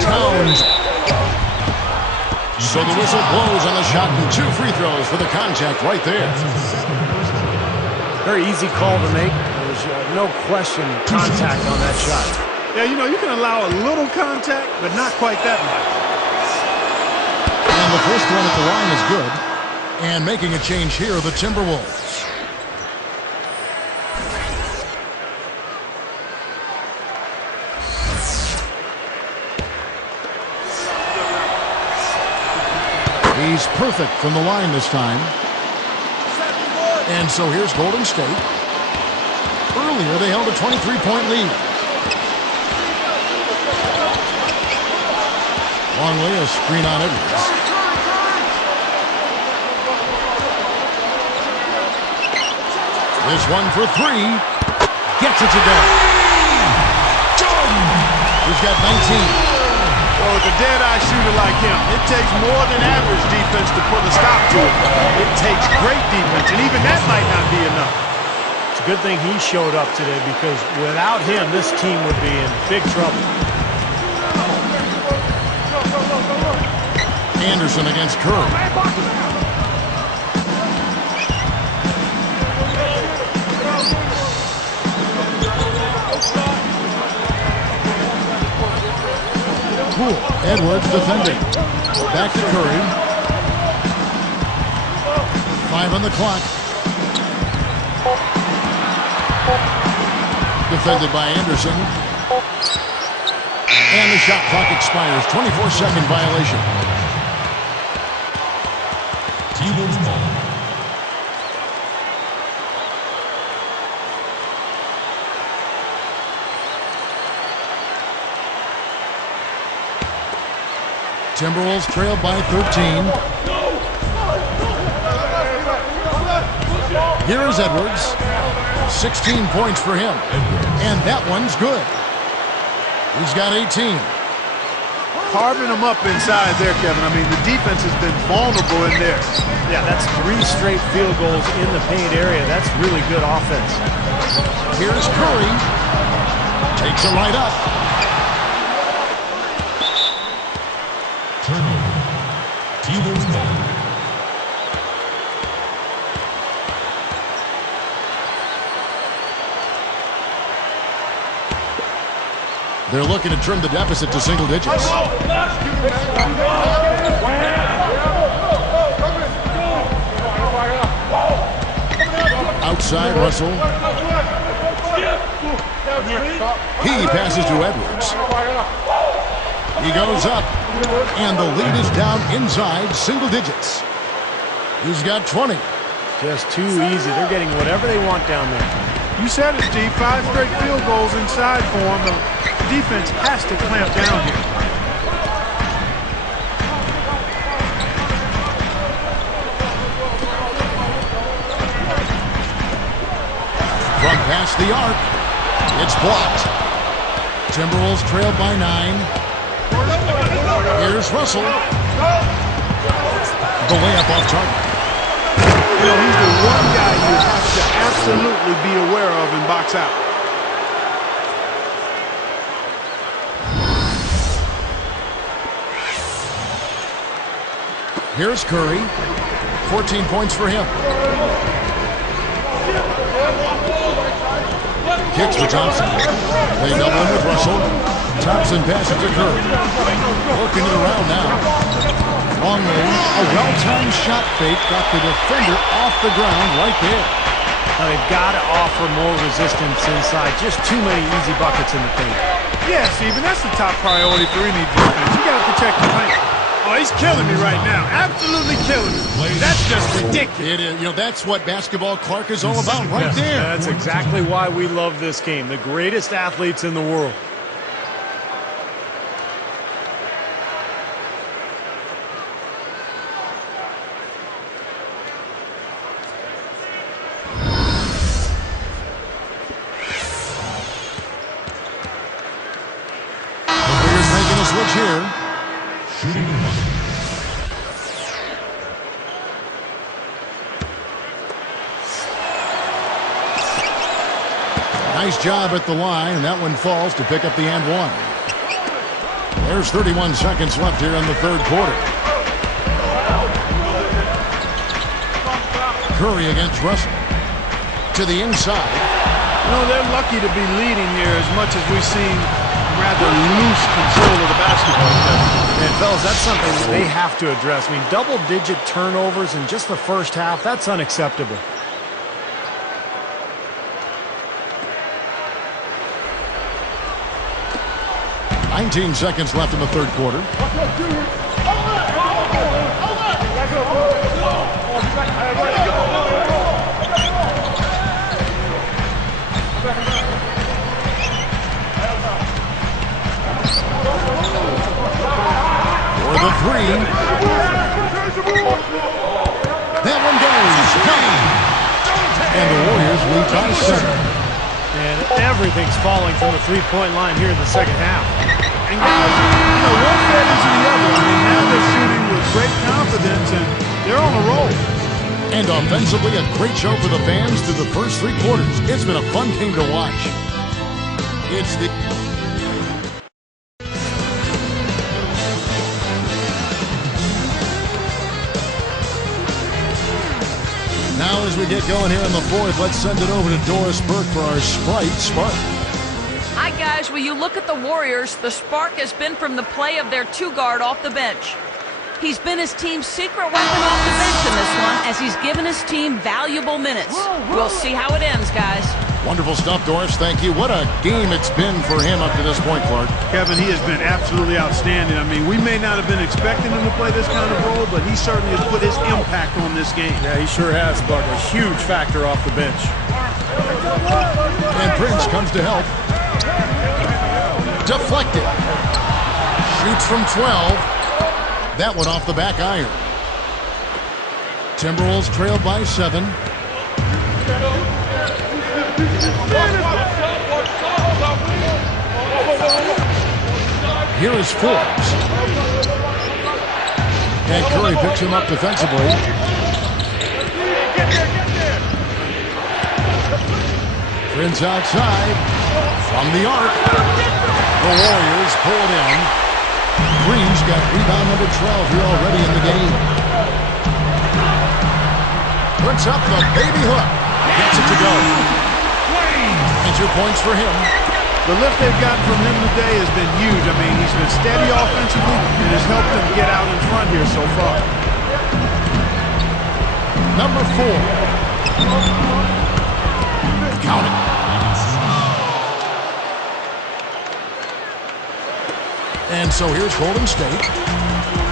Towns. So the whistle blows on the shot and 2 free throws for the contact right there. Very easy call to make. There was no question contact on that shot. Yeah, you know, you can allow a little contact, but not quite that much. And the first one at the line is good. And making a change here are the Timberwolves. He's perfect from the line this time. And so here's Golden State. Earlier, they held a 23-point lead. Longley, a screen on Edwards. This one for 3. Gets it to go. He's got 19. Well, with a dead-eye shooter like him, it takes more than average defense to put a stop to it. It takes great defense, and even that might not be enough. It's a good thing he showed up today because without him, this team would be in big trouble. Anderson against Curry. Edwards defending. Back to Curry. 5 on the clock. Defended by Anderson. And the shot clock expires. 24-second violation. T-Wolves ball. Timberwolves trail by 13. Here is Edwards. 16 points for him. And that one's good. He's got 18. Carving them up inside there, Kevin. I mean, the defense has been vulnerable in there. Yeah, that's 3 straight field goals in the paint area. That's really good offense. Here's Curry. Takes it right up. Turnover. T-Wolves ball. They're looking to trim the deficit to single digits. Outside, Russell. He passes to Edwards. He goes up, and the lead is down inside single digits. He's got 20. Just too easy. They're getting whatever they want down there. You said it, Steve. 5 straight field goals inside for him. The defense has to clamp down here. From past the arc, it's blocked. Timberwolves trailed by 9. Here's Russell. The layup off target. You know, he's the one guy you have to absolutely be aware of and box out. Here's Curry. 14 points for him. Kicks to Thompson. They double him with Russell. Thompson passes to Curry. Working it around now. Long range. A well-timed shot fake. Got the defender off the ground right there. Now they've got to offer more resistance inside. Just too many easy buckets in the paint. Yeah, Steven, that's the top priority for any defense. You got to protect the paint. Oh, he's killing me right now. Absolutely killing me. That's just ridiculous. It is, that's what basketball Clark is all about right there. That's exactly why we love this game. The greatest athletes in the world. Switch here. Shooting one. Nice job at the line, and that one falls to pick up the and one. There's 31 seconds left here in the third quarter. Curry against Russell. To the inside. They're lucky to be leading here as much as we've seen rather loose control of the basketball. And fellas, that's something that they have to address. I mean, double-digit turnovers in just the first half, that's unacceptable. $19 seconds left in the third quarter. For the three. That one goes. And the Warriors lead by 7. And everything's falling from the three-point line here in the second half. And guys, one fed into the other. I mean, now they're shooting with great confidence, and they're on a roll. And offensively, a great show for the fans through the first three quarters. It's been a fun game to watch. It's the... Now as we get going here in the fourth, let's send it over to Doris Burke for our Sprite Spark. Hi, guys. Will you look at the Warriors? The spark has been from the play of their two-guard off the bench. He's been his team's secret weapon off the bench in this one as he's given his team valuable minutes. We'll see how it ends, guys. Wonderful stuff, Doris. Thank you. What a game it's been for him up to this point, Clark. Kevin, he has been absolutely outstanding. I mean, we may not have been expecting him to play this kind of role, but he certainly has put his impact on this game. Yeah, he sure has, Buck. A huge factor off the bench. And Prince comes to help. Deflected. Shoots from 12. That one off the back iron. Timberwolves trailed by 7. Here is Forbes. And Curry picks him up defensively. Prince outside. From the arc. The Warriors pull it in. Green's got rebound number 12 here already in the game. Puts up the baby hook. Gets it to go. And 2 points for him. The lift they've gotten from him today has been huge. I mean, he's been steady offensively and has helped them get out in front here so far. Number 4. Count it. And so here's Golden State.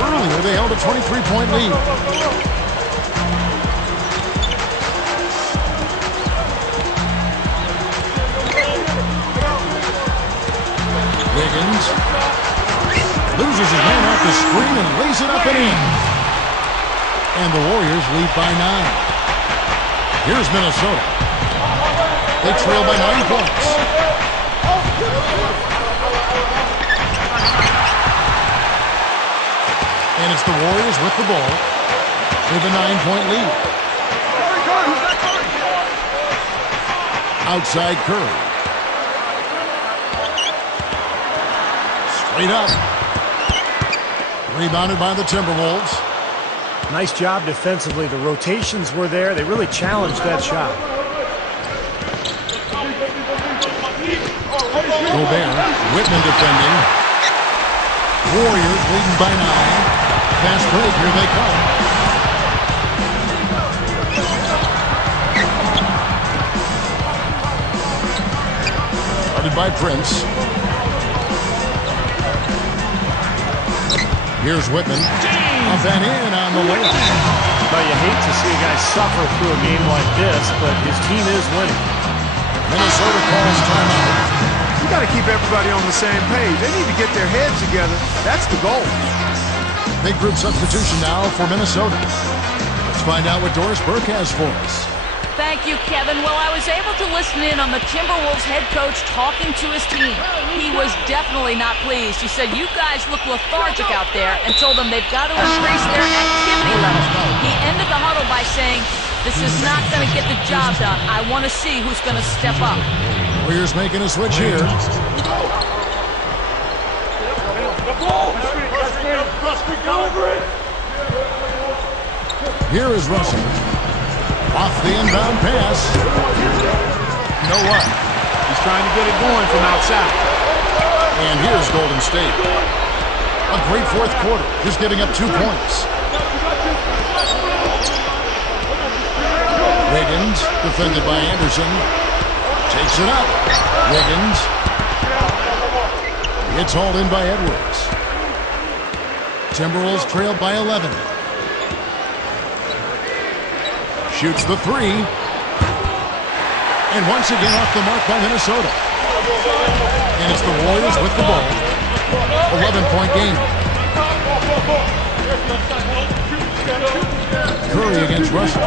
Earlier, they held a 23-point lead. Wiggins loses his man off the screen and lays it up and in. And the Warriors lead by 9. Here's Minnesota. They trail by 9 points. And it's the Warriors with the ball with a 9-point lead. Outside Curry. Straight up. Rebounded by the Timberwolves. Nice job defensively. The rotations were there. They really challenged that shot. Gobert, Whitman defending. Warriors leading by 9. Fast break, here they come. Guarded by Prince. Here's Whitman. Up and in on the layup. Well, you hate to see a guy suffer through a game like this, but his team is winning. Minnesota calls timeout. You got to keep everybody on the same page. They need to get their heads together. That's the goal. Big group substitution now for Minnesota. Let's find out what Doris Burke has for us. Thank you, Kevin. Well, I was able to listen in on the Timberwolves head coach talking to his team. He was definitely not pleased. He said, you guys look lethargic out there, and told them they've got to increase their activity level. He ended the huddle by saying, this is not going to get the job done. I want to see who's going to step up. Warriors making a switch here. Here is Russell. Off the inbound pass. You know what? He's trying to get it going from outside. And here's Golden State. A great fourth quarter, just giving up 2 points. Wiggins, defended by Anderson. Takes it up. Wiggins. It's hauled in by Edwards. Timberwolves trailed by 11. Shoots the 3. And once again off the mark by Minnesota. And it's the Warriors with the ball. 11-point game. Curry against Russell.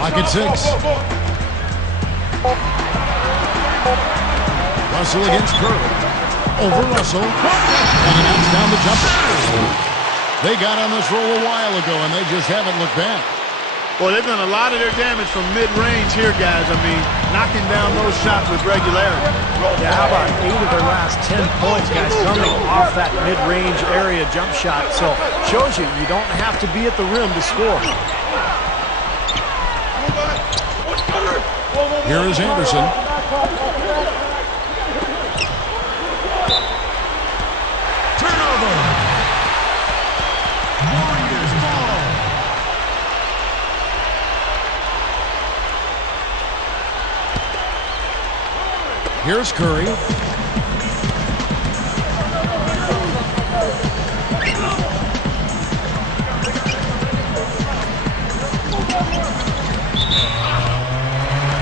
Lock at 6. Russell against Curry. Over Russell. And he knocks down the jumper. They got on this roll a while ago, and they just haven't looked back. Well, they've done a lot of their damage from mid-range here, guys. I mean, knocking down those shots with regularity. Yeah, how about 8 of their last 10 points, guys, coming off that mid-range area jump shot. So, shows you don't have to be at the rim to score. Here is Anderson. Turnover. Warriors ball. Here's Curry.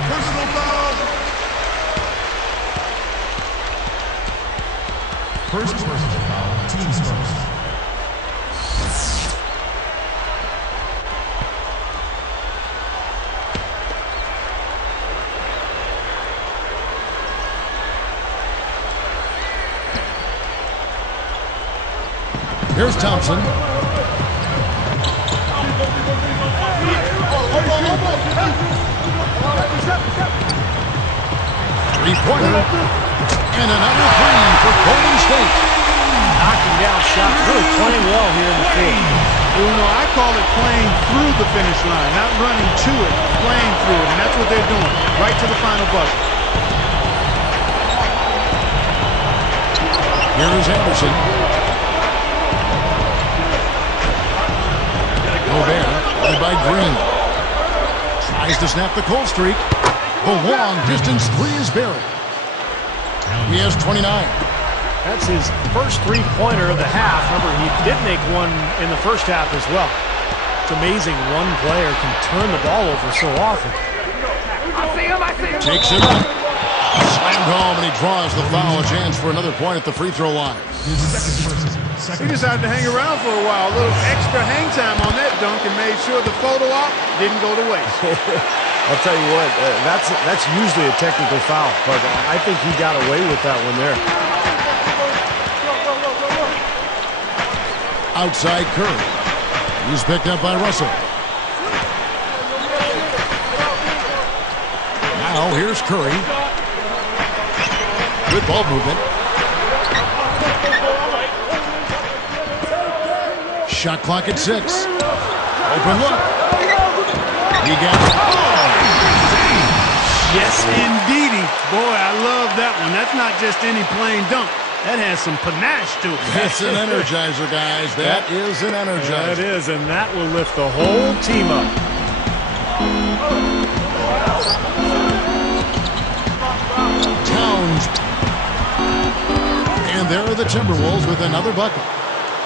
Personal foul. First personal foul. Team's first. Here's Thompson. Three-pointer. And another 3 for Golden State. Knocking down shots, really playing well here in the field. You know, I call it playing through the finish line, not running to it, playing through it, and that's what they're doing, right to the final buzzer. Here is Anderson. Gobert, led by Green. Tries to snap the cold streak. The long distance 3 is buried. He has 29. That's his first three-pointer of the half. Remember, he did make one in the first half as well. It's amazing one player can turn the ball over so often. Takes it up. Slammed home, and he draws the foul. A chance for another point at the free throw line. His second person. He decided to hang around for a while, a little extra hang time on that dunk, and made sure the photo op didn't go to waste. I'll tell you what, that's usually a technical foul, but I think he got away with that one there. Outside Curry. He's picked up by Russell. Now here's Curry. Good ball movement. Shot clock at 6. Open look. He got it. Yes, indeedy. Boy, I love that one. That's not just any plain dunk. That has some panache to it. That's an energizer, guys. That is an energizer. That is, and that will lift the whole team up. Towns. And there are the Timberwolves with another bucket.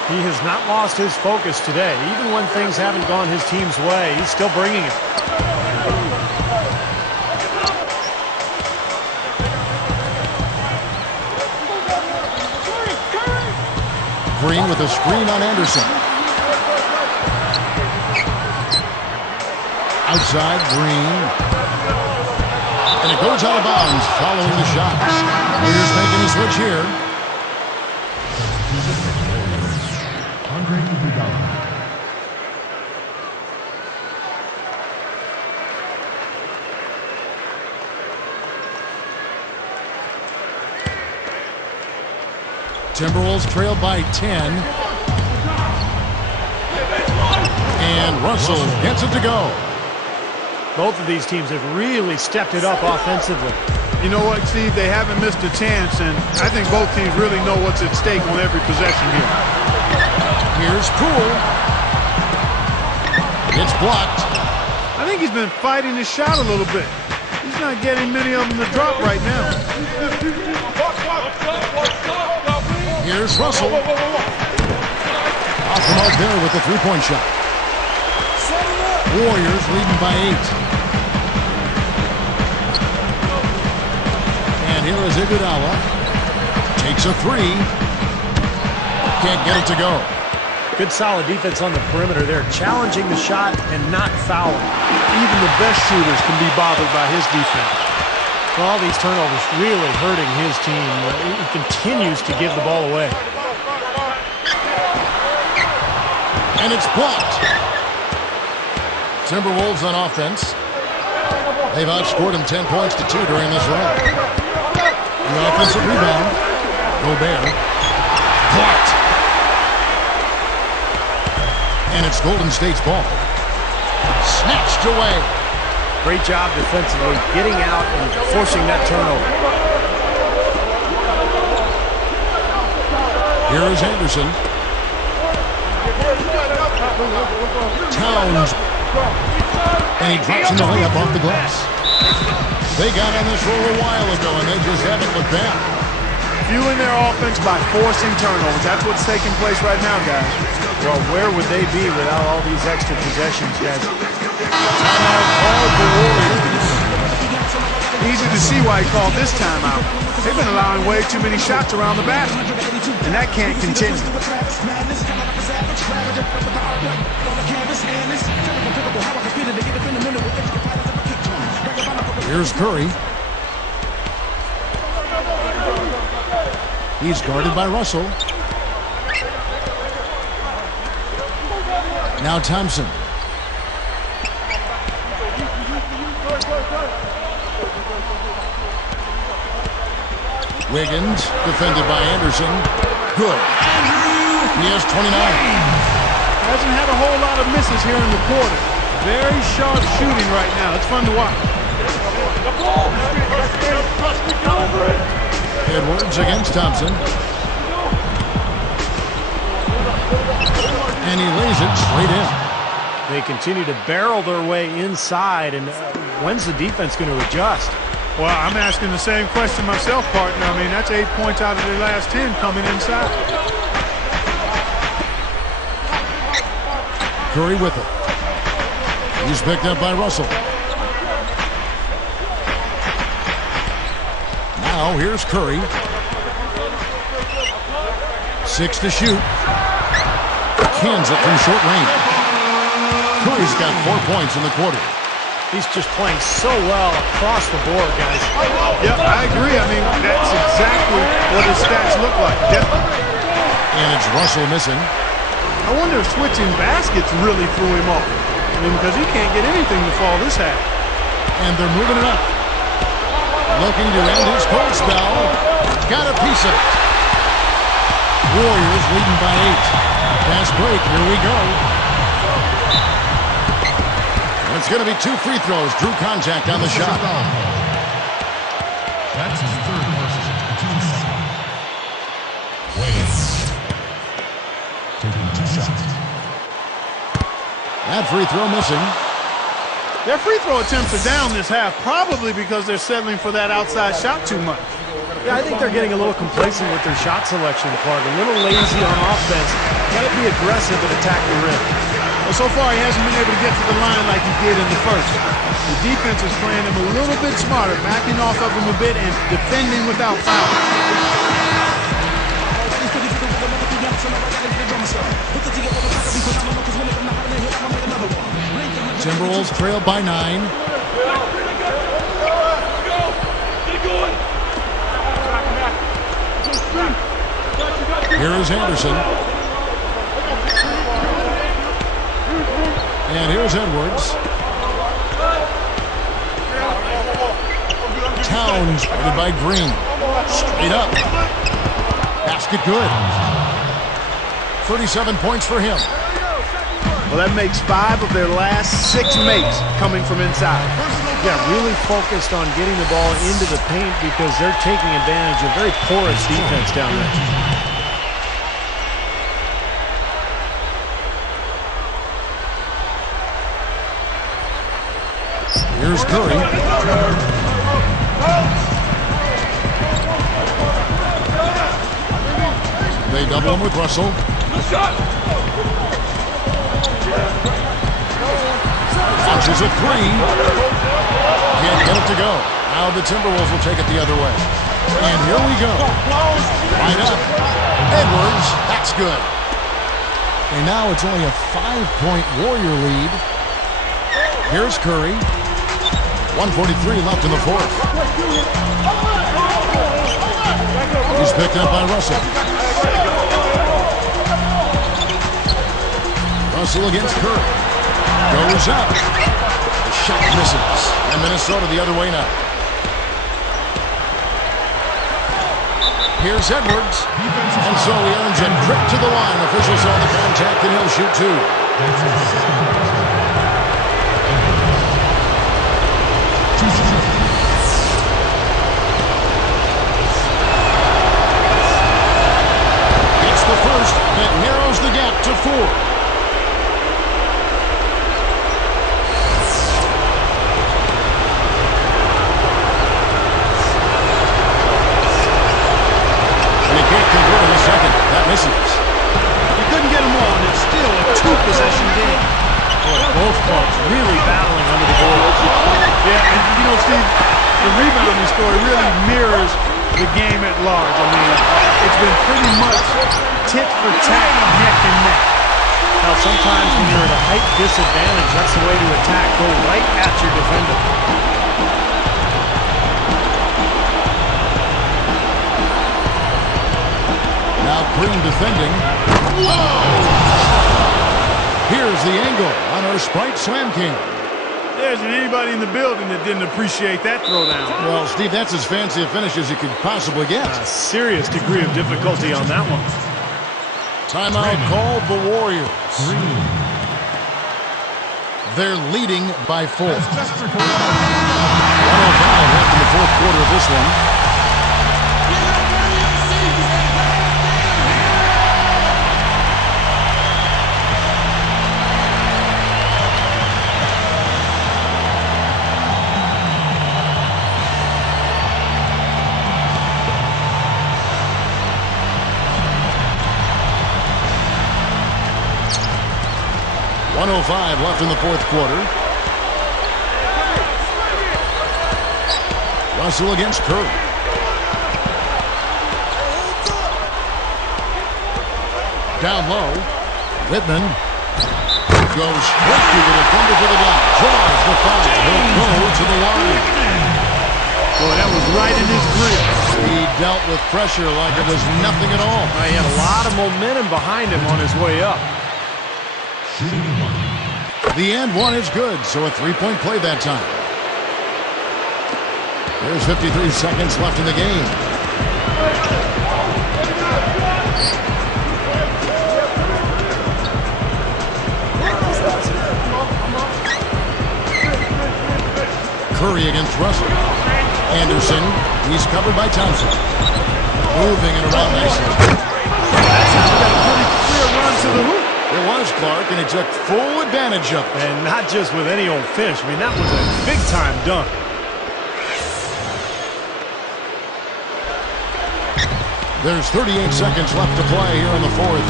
He has not lost his focus today. Even when things haven't gone his team's way, he's still bringing it. Green with a screen on Anderson. Outside, Green. And it goes out of bounds following the shot. Warriors making a switch here. Andre Iguodala. Timberwolves trail by 10. And Russell gets it to go. Both of these teams have really stepped it up offensively. You know what, Steve? They haven't missed a chance, and I think both teams really know what's at stake on every possession here. Here's Poole. It's blocked. I think he's been fighting his shot a little bit. He's not getting many of them to drop right now. Here's Russell. Off the mark there with the three-point shot. Warriors leading by 8. And here is Iguodala. Takes a 3. Can't get it to go. Good solid defense on the perimeter there, challenging the shot and not fouling. Even the best shooters can be bothered by his defense. Well, all these turnovers really hurting his team. He continues to give the ball away. And it's blocked. Timberwolves on offense. They've outscored him 10 points to 2 during this run. The offensive rebound. Gobert. Blocked. And it's Golden State's ball. Snatched away. Great job defensively, getting out and forcing that turnover. Here is Anderson. Towns. And he drops in the layup off the glass. They got on this roll a while ago, and they just haven't looked back. Fueling their offense by forcing turnovers. That's what's taking place right now, guys. Well, where would they be without all these extra possessions, guys? Timeout called the Warriors. Easy to see why he called this timeout. They've been allowing way too many shots around the basket, and that can't continue. Here's Curry. He's guarded by Russell. Now Thompson. Wiggins, defended by Anderson. Good. He has 29. Hasn't had a whole lot of misses here in the quarter. Very sharp shooting right now. It's fun to watch. Edwards against Thompson. And he lays it straight in. They continue to barrel their way inside, and when's the defense going to adjust? Well, I'm asking the same question myself, partner. I mean, that's 8 points out of their last 10 coming inside. Curry with it. He's picked up by Russell. Now here's Curry. 6 to shoot. Cans it from short range. Curry's got 4 points in the quarter. He's just playing so well across the board, guys. Yeah, I agree. I mean, that's exactly what his stats look like. Definitely. And it's Russell missing. I wonder if switching baskets really threw him off. I mean, because he can't get anything to fall this half. And they're moving it up. Looking to end his cold spell. Got a piece of it. Warriors leading by 8. Fast break. Here we go. It's going to be 2 free throws. Drew contact on the shot. That's his third personal team foul. Wade. Taking 2 shots. That free throw missing. Their free throw attempts are down this half, probably because they're settling for that outside shot too much. Yeah, I think they're getting a little complacent with their shot selection, Clark. A little lazy on offense. Got to be aggressive and attack the rim. Well, so far he hasn't been able to get to the line like he did in the first. The defense is playing him a little bit smarter, backing off of him a bit and defending without foul. Timberwolves trail by 9. Here is Anderson. And here's Edwards. Towns guarded by Green. Straight up. Basket good. 37 points for him. Well, that makes 5 of their last 6 makes coming from inside. Yeah, really focused on getting the ball into the paint because they're taking advantage of very porous defense down there. Here's Curry. They double him with Russell. Launches a 3. Can't get it to go. Now the Timberwolves will take it the other way. And here we go. Right up. Edwards. That's good. And now it's only a 5-point Warrior lead. Here's Curry. 1:43 left in the fourth. He's picked up by Russell. Russell against Curry. Goes up. The shot misses. And Minnesota the other way now. Here's Edwards. And so he earns a trip to the line. Officials saw the contact and he'll shoot 2. That's his second personal. It's the first that narrows the gap to 4. Misses. You couldn't get them all, and it's still a 2-possession game. Both clubs really battling under the boards. Yeah, and you know, Steve, the rebounding story really mirrors the game at large. I mean, it's been pretty much tit for tat, neck and neck. Now, sometimes when you're at a height disadvantage, that's the way to attack. Go right at your defender. Now Green defending. Whoa! Here's the angle on our Sprite Slam King. There isn't anybody in the building that didn't appreciate that throwdown. Well, Steve, that's as fancy a finish as you could possibly get. A serious degree of difficulty on that one. Timeout called the Warriors. They're leading by 4. 1:05 left in the fourth quarter of this one. .05 left in the fourth quarter. Russell against Curry. Down low. Whitman goes straight to the defender for the dunk. Draws the foul. He'll go to the line. Boy, that was right in his grip. He dealt with pressure like it was nothing at all. He had a lot of momentum behind him on his way up. The and one is good, so a 3-point play that time. There's 53 seconds left in the game. Curry against Russell. Anderson, he's covered by Thompson. Moving it around nicely. That's how we got a pretty clear run to the hoop. It was Clark, and he took full advantage of it. And not just with any old finish. I mean, that was a big-time dunk. There's 38 seconds left to play here in the fourth.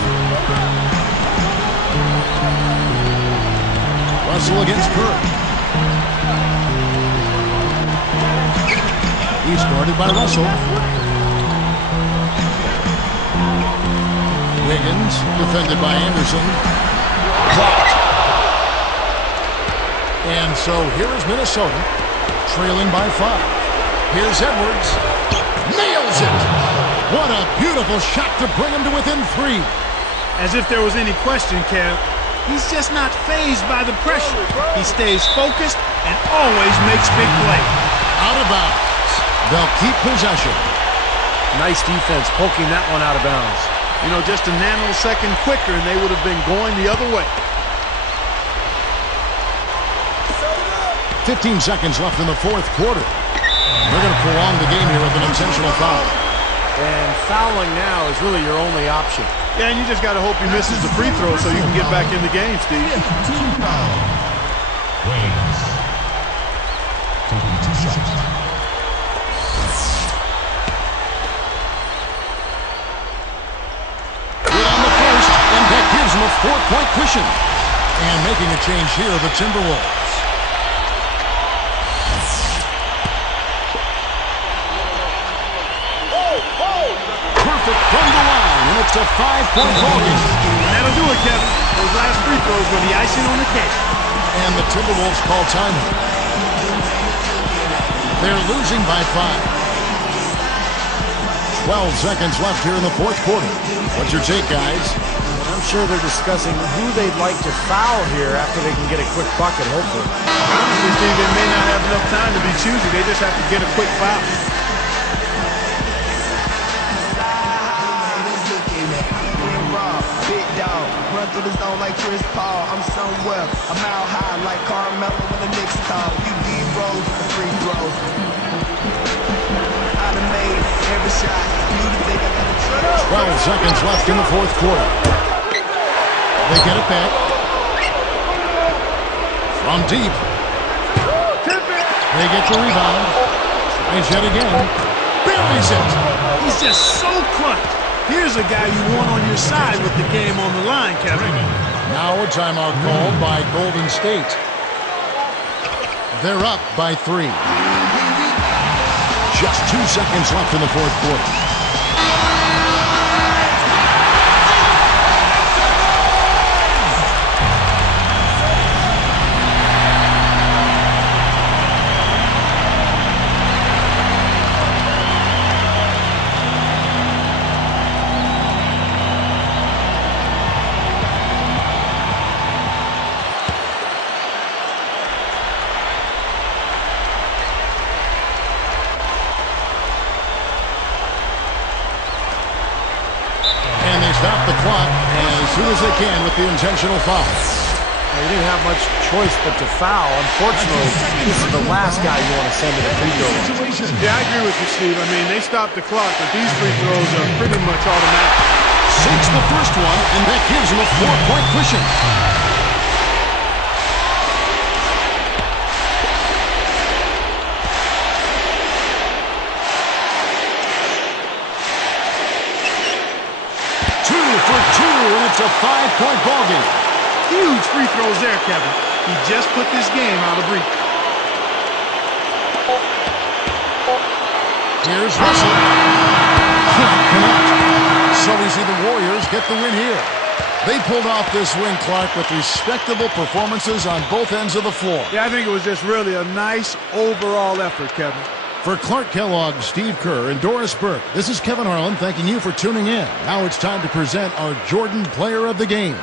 Russell against Curry. He's guarded by Russell. Wiggins, defended by Anderson. Blocked. And so here is Minnesota, trailing by 5. Here's Edwards. Nails it! What a beautiful shot to bring him to within 3. As if there was any question, Kev. He's just not fazed by the pressure. He stays focused and always makes big plays. Out of bounds. They'll keep possession. Nice defense, poking that one out of bounds. You know, just a nanosecond quicker, and they would have been going the other way. 15 seconds left in the fourth quarter. They're going to prolong the game here with an intentional foul. And fouling now is really your only option. Yeah, and you just got to hope he misses the free throw so you can get back in the game, Steve. Team foul. Wings. Taking 2 shots. Gives him a 4-point cushion. And making a change here, the Timberwolves. Perfect from the line, and it's a 5-point ballgame. That'll do it, Kevin. Those last free throws were the icing on the cake. And the Timberwolves call timeout. They're losing by 5. 12 seconds left here in the fourth quarter. What's your take, guys? I'm sure they're discussing who they'd like to foul here after they can get a quick bucket, hopefully. Honestly, Steve, they may not have enough time to be choosy. They just have to get a quick foul. Big dog, run through the zone like Chris Paul. I'm somewhere, a mile high like Carmelo when the Knicks call. You D-roll, free throw. I done made every shot. You think I got a trip? 12 seconds left in the fourth quarter. They get it back. From deep. They get the rebound. Tries yet again. Buries it. He's just so clutch. Here's a guy you want on your side with the game on the line, Kevin. Now a timeout called by Golden State. They're up by 3. Just 2 seconds left in the fourth quarter. Stop the clock as soon as they can with the intentional foul. Well, you didn't have much choice but to foul. Unfortunately, this is the last guy you want to send to the free throw line. Yeah, I agree with you, Steve. I mean, they stopped the clock, but these free throws are pretty much automatic. Sinks the first one, and that gives him a 4-point cushion. And it's a 5-point ballgame. Huge free throws there, Kevin. He just put this game out of reach. Here's Russell. Can't connect. So we see the Warriors get the win here. They pulled off this win, Clark, with respectable performances on both ends of the floor. Yeah, I think it was just really a nice overall effort, Kevin. For Clark Kellogg, Steve Kerr, and Doris Burke, this is Kevin Harlan thanking you for tuning in. Now it's time to present our Jordan Player of the Game.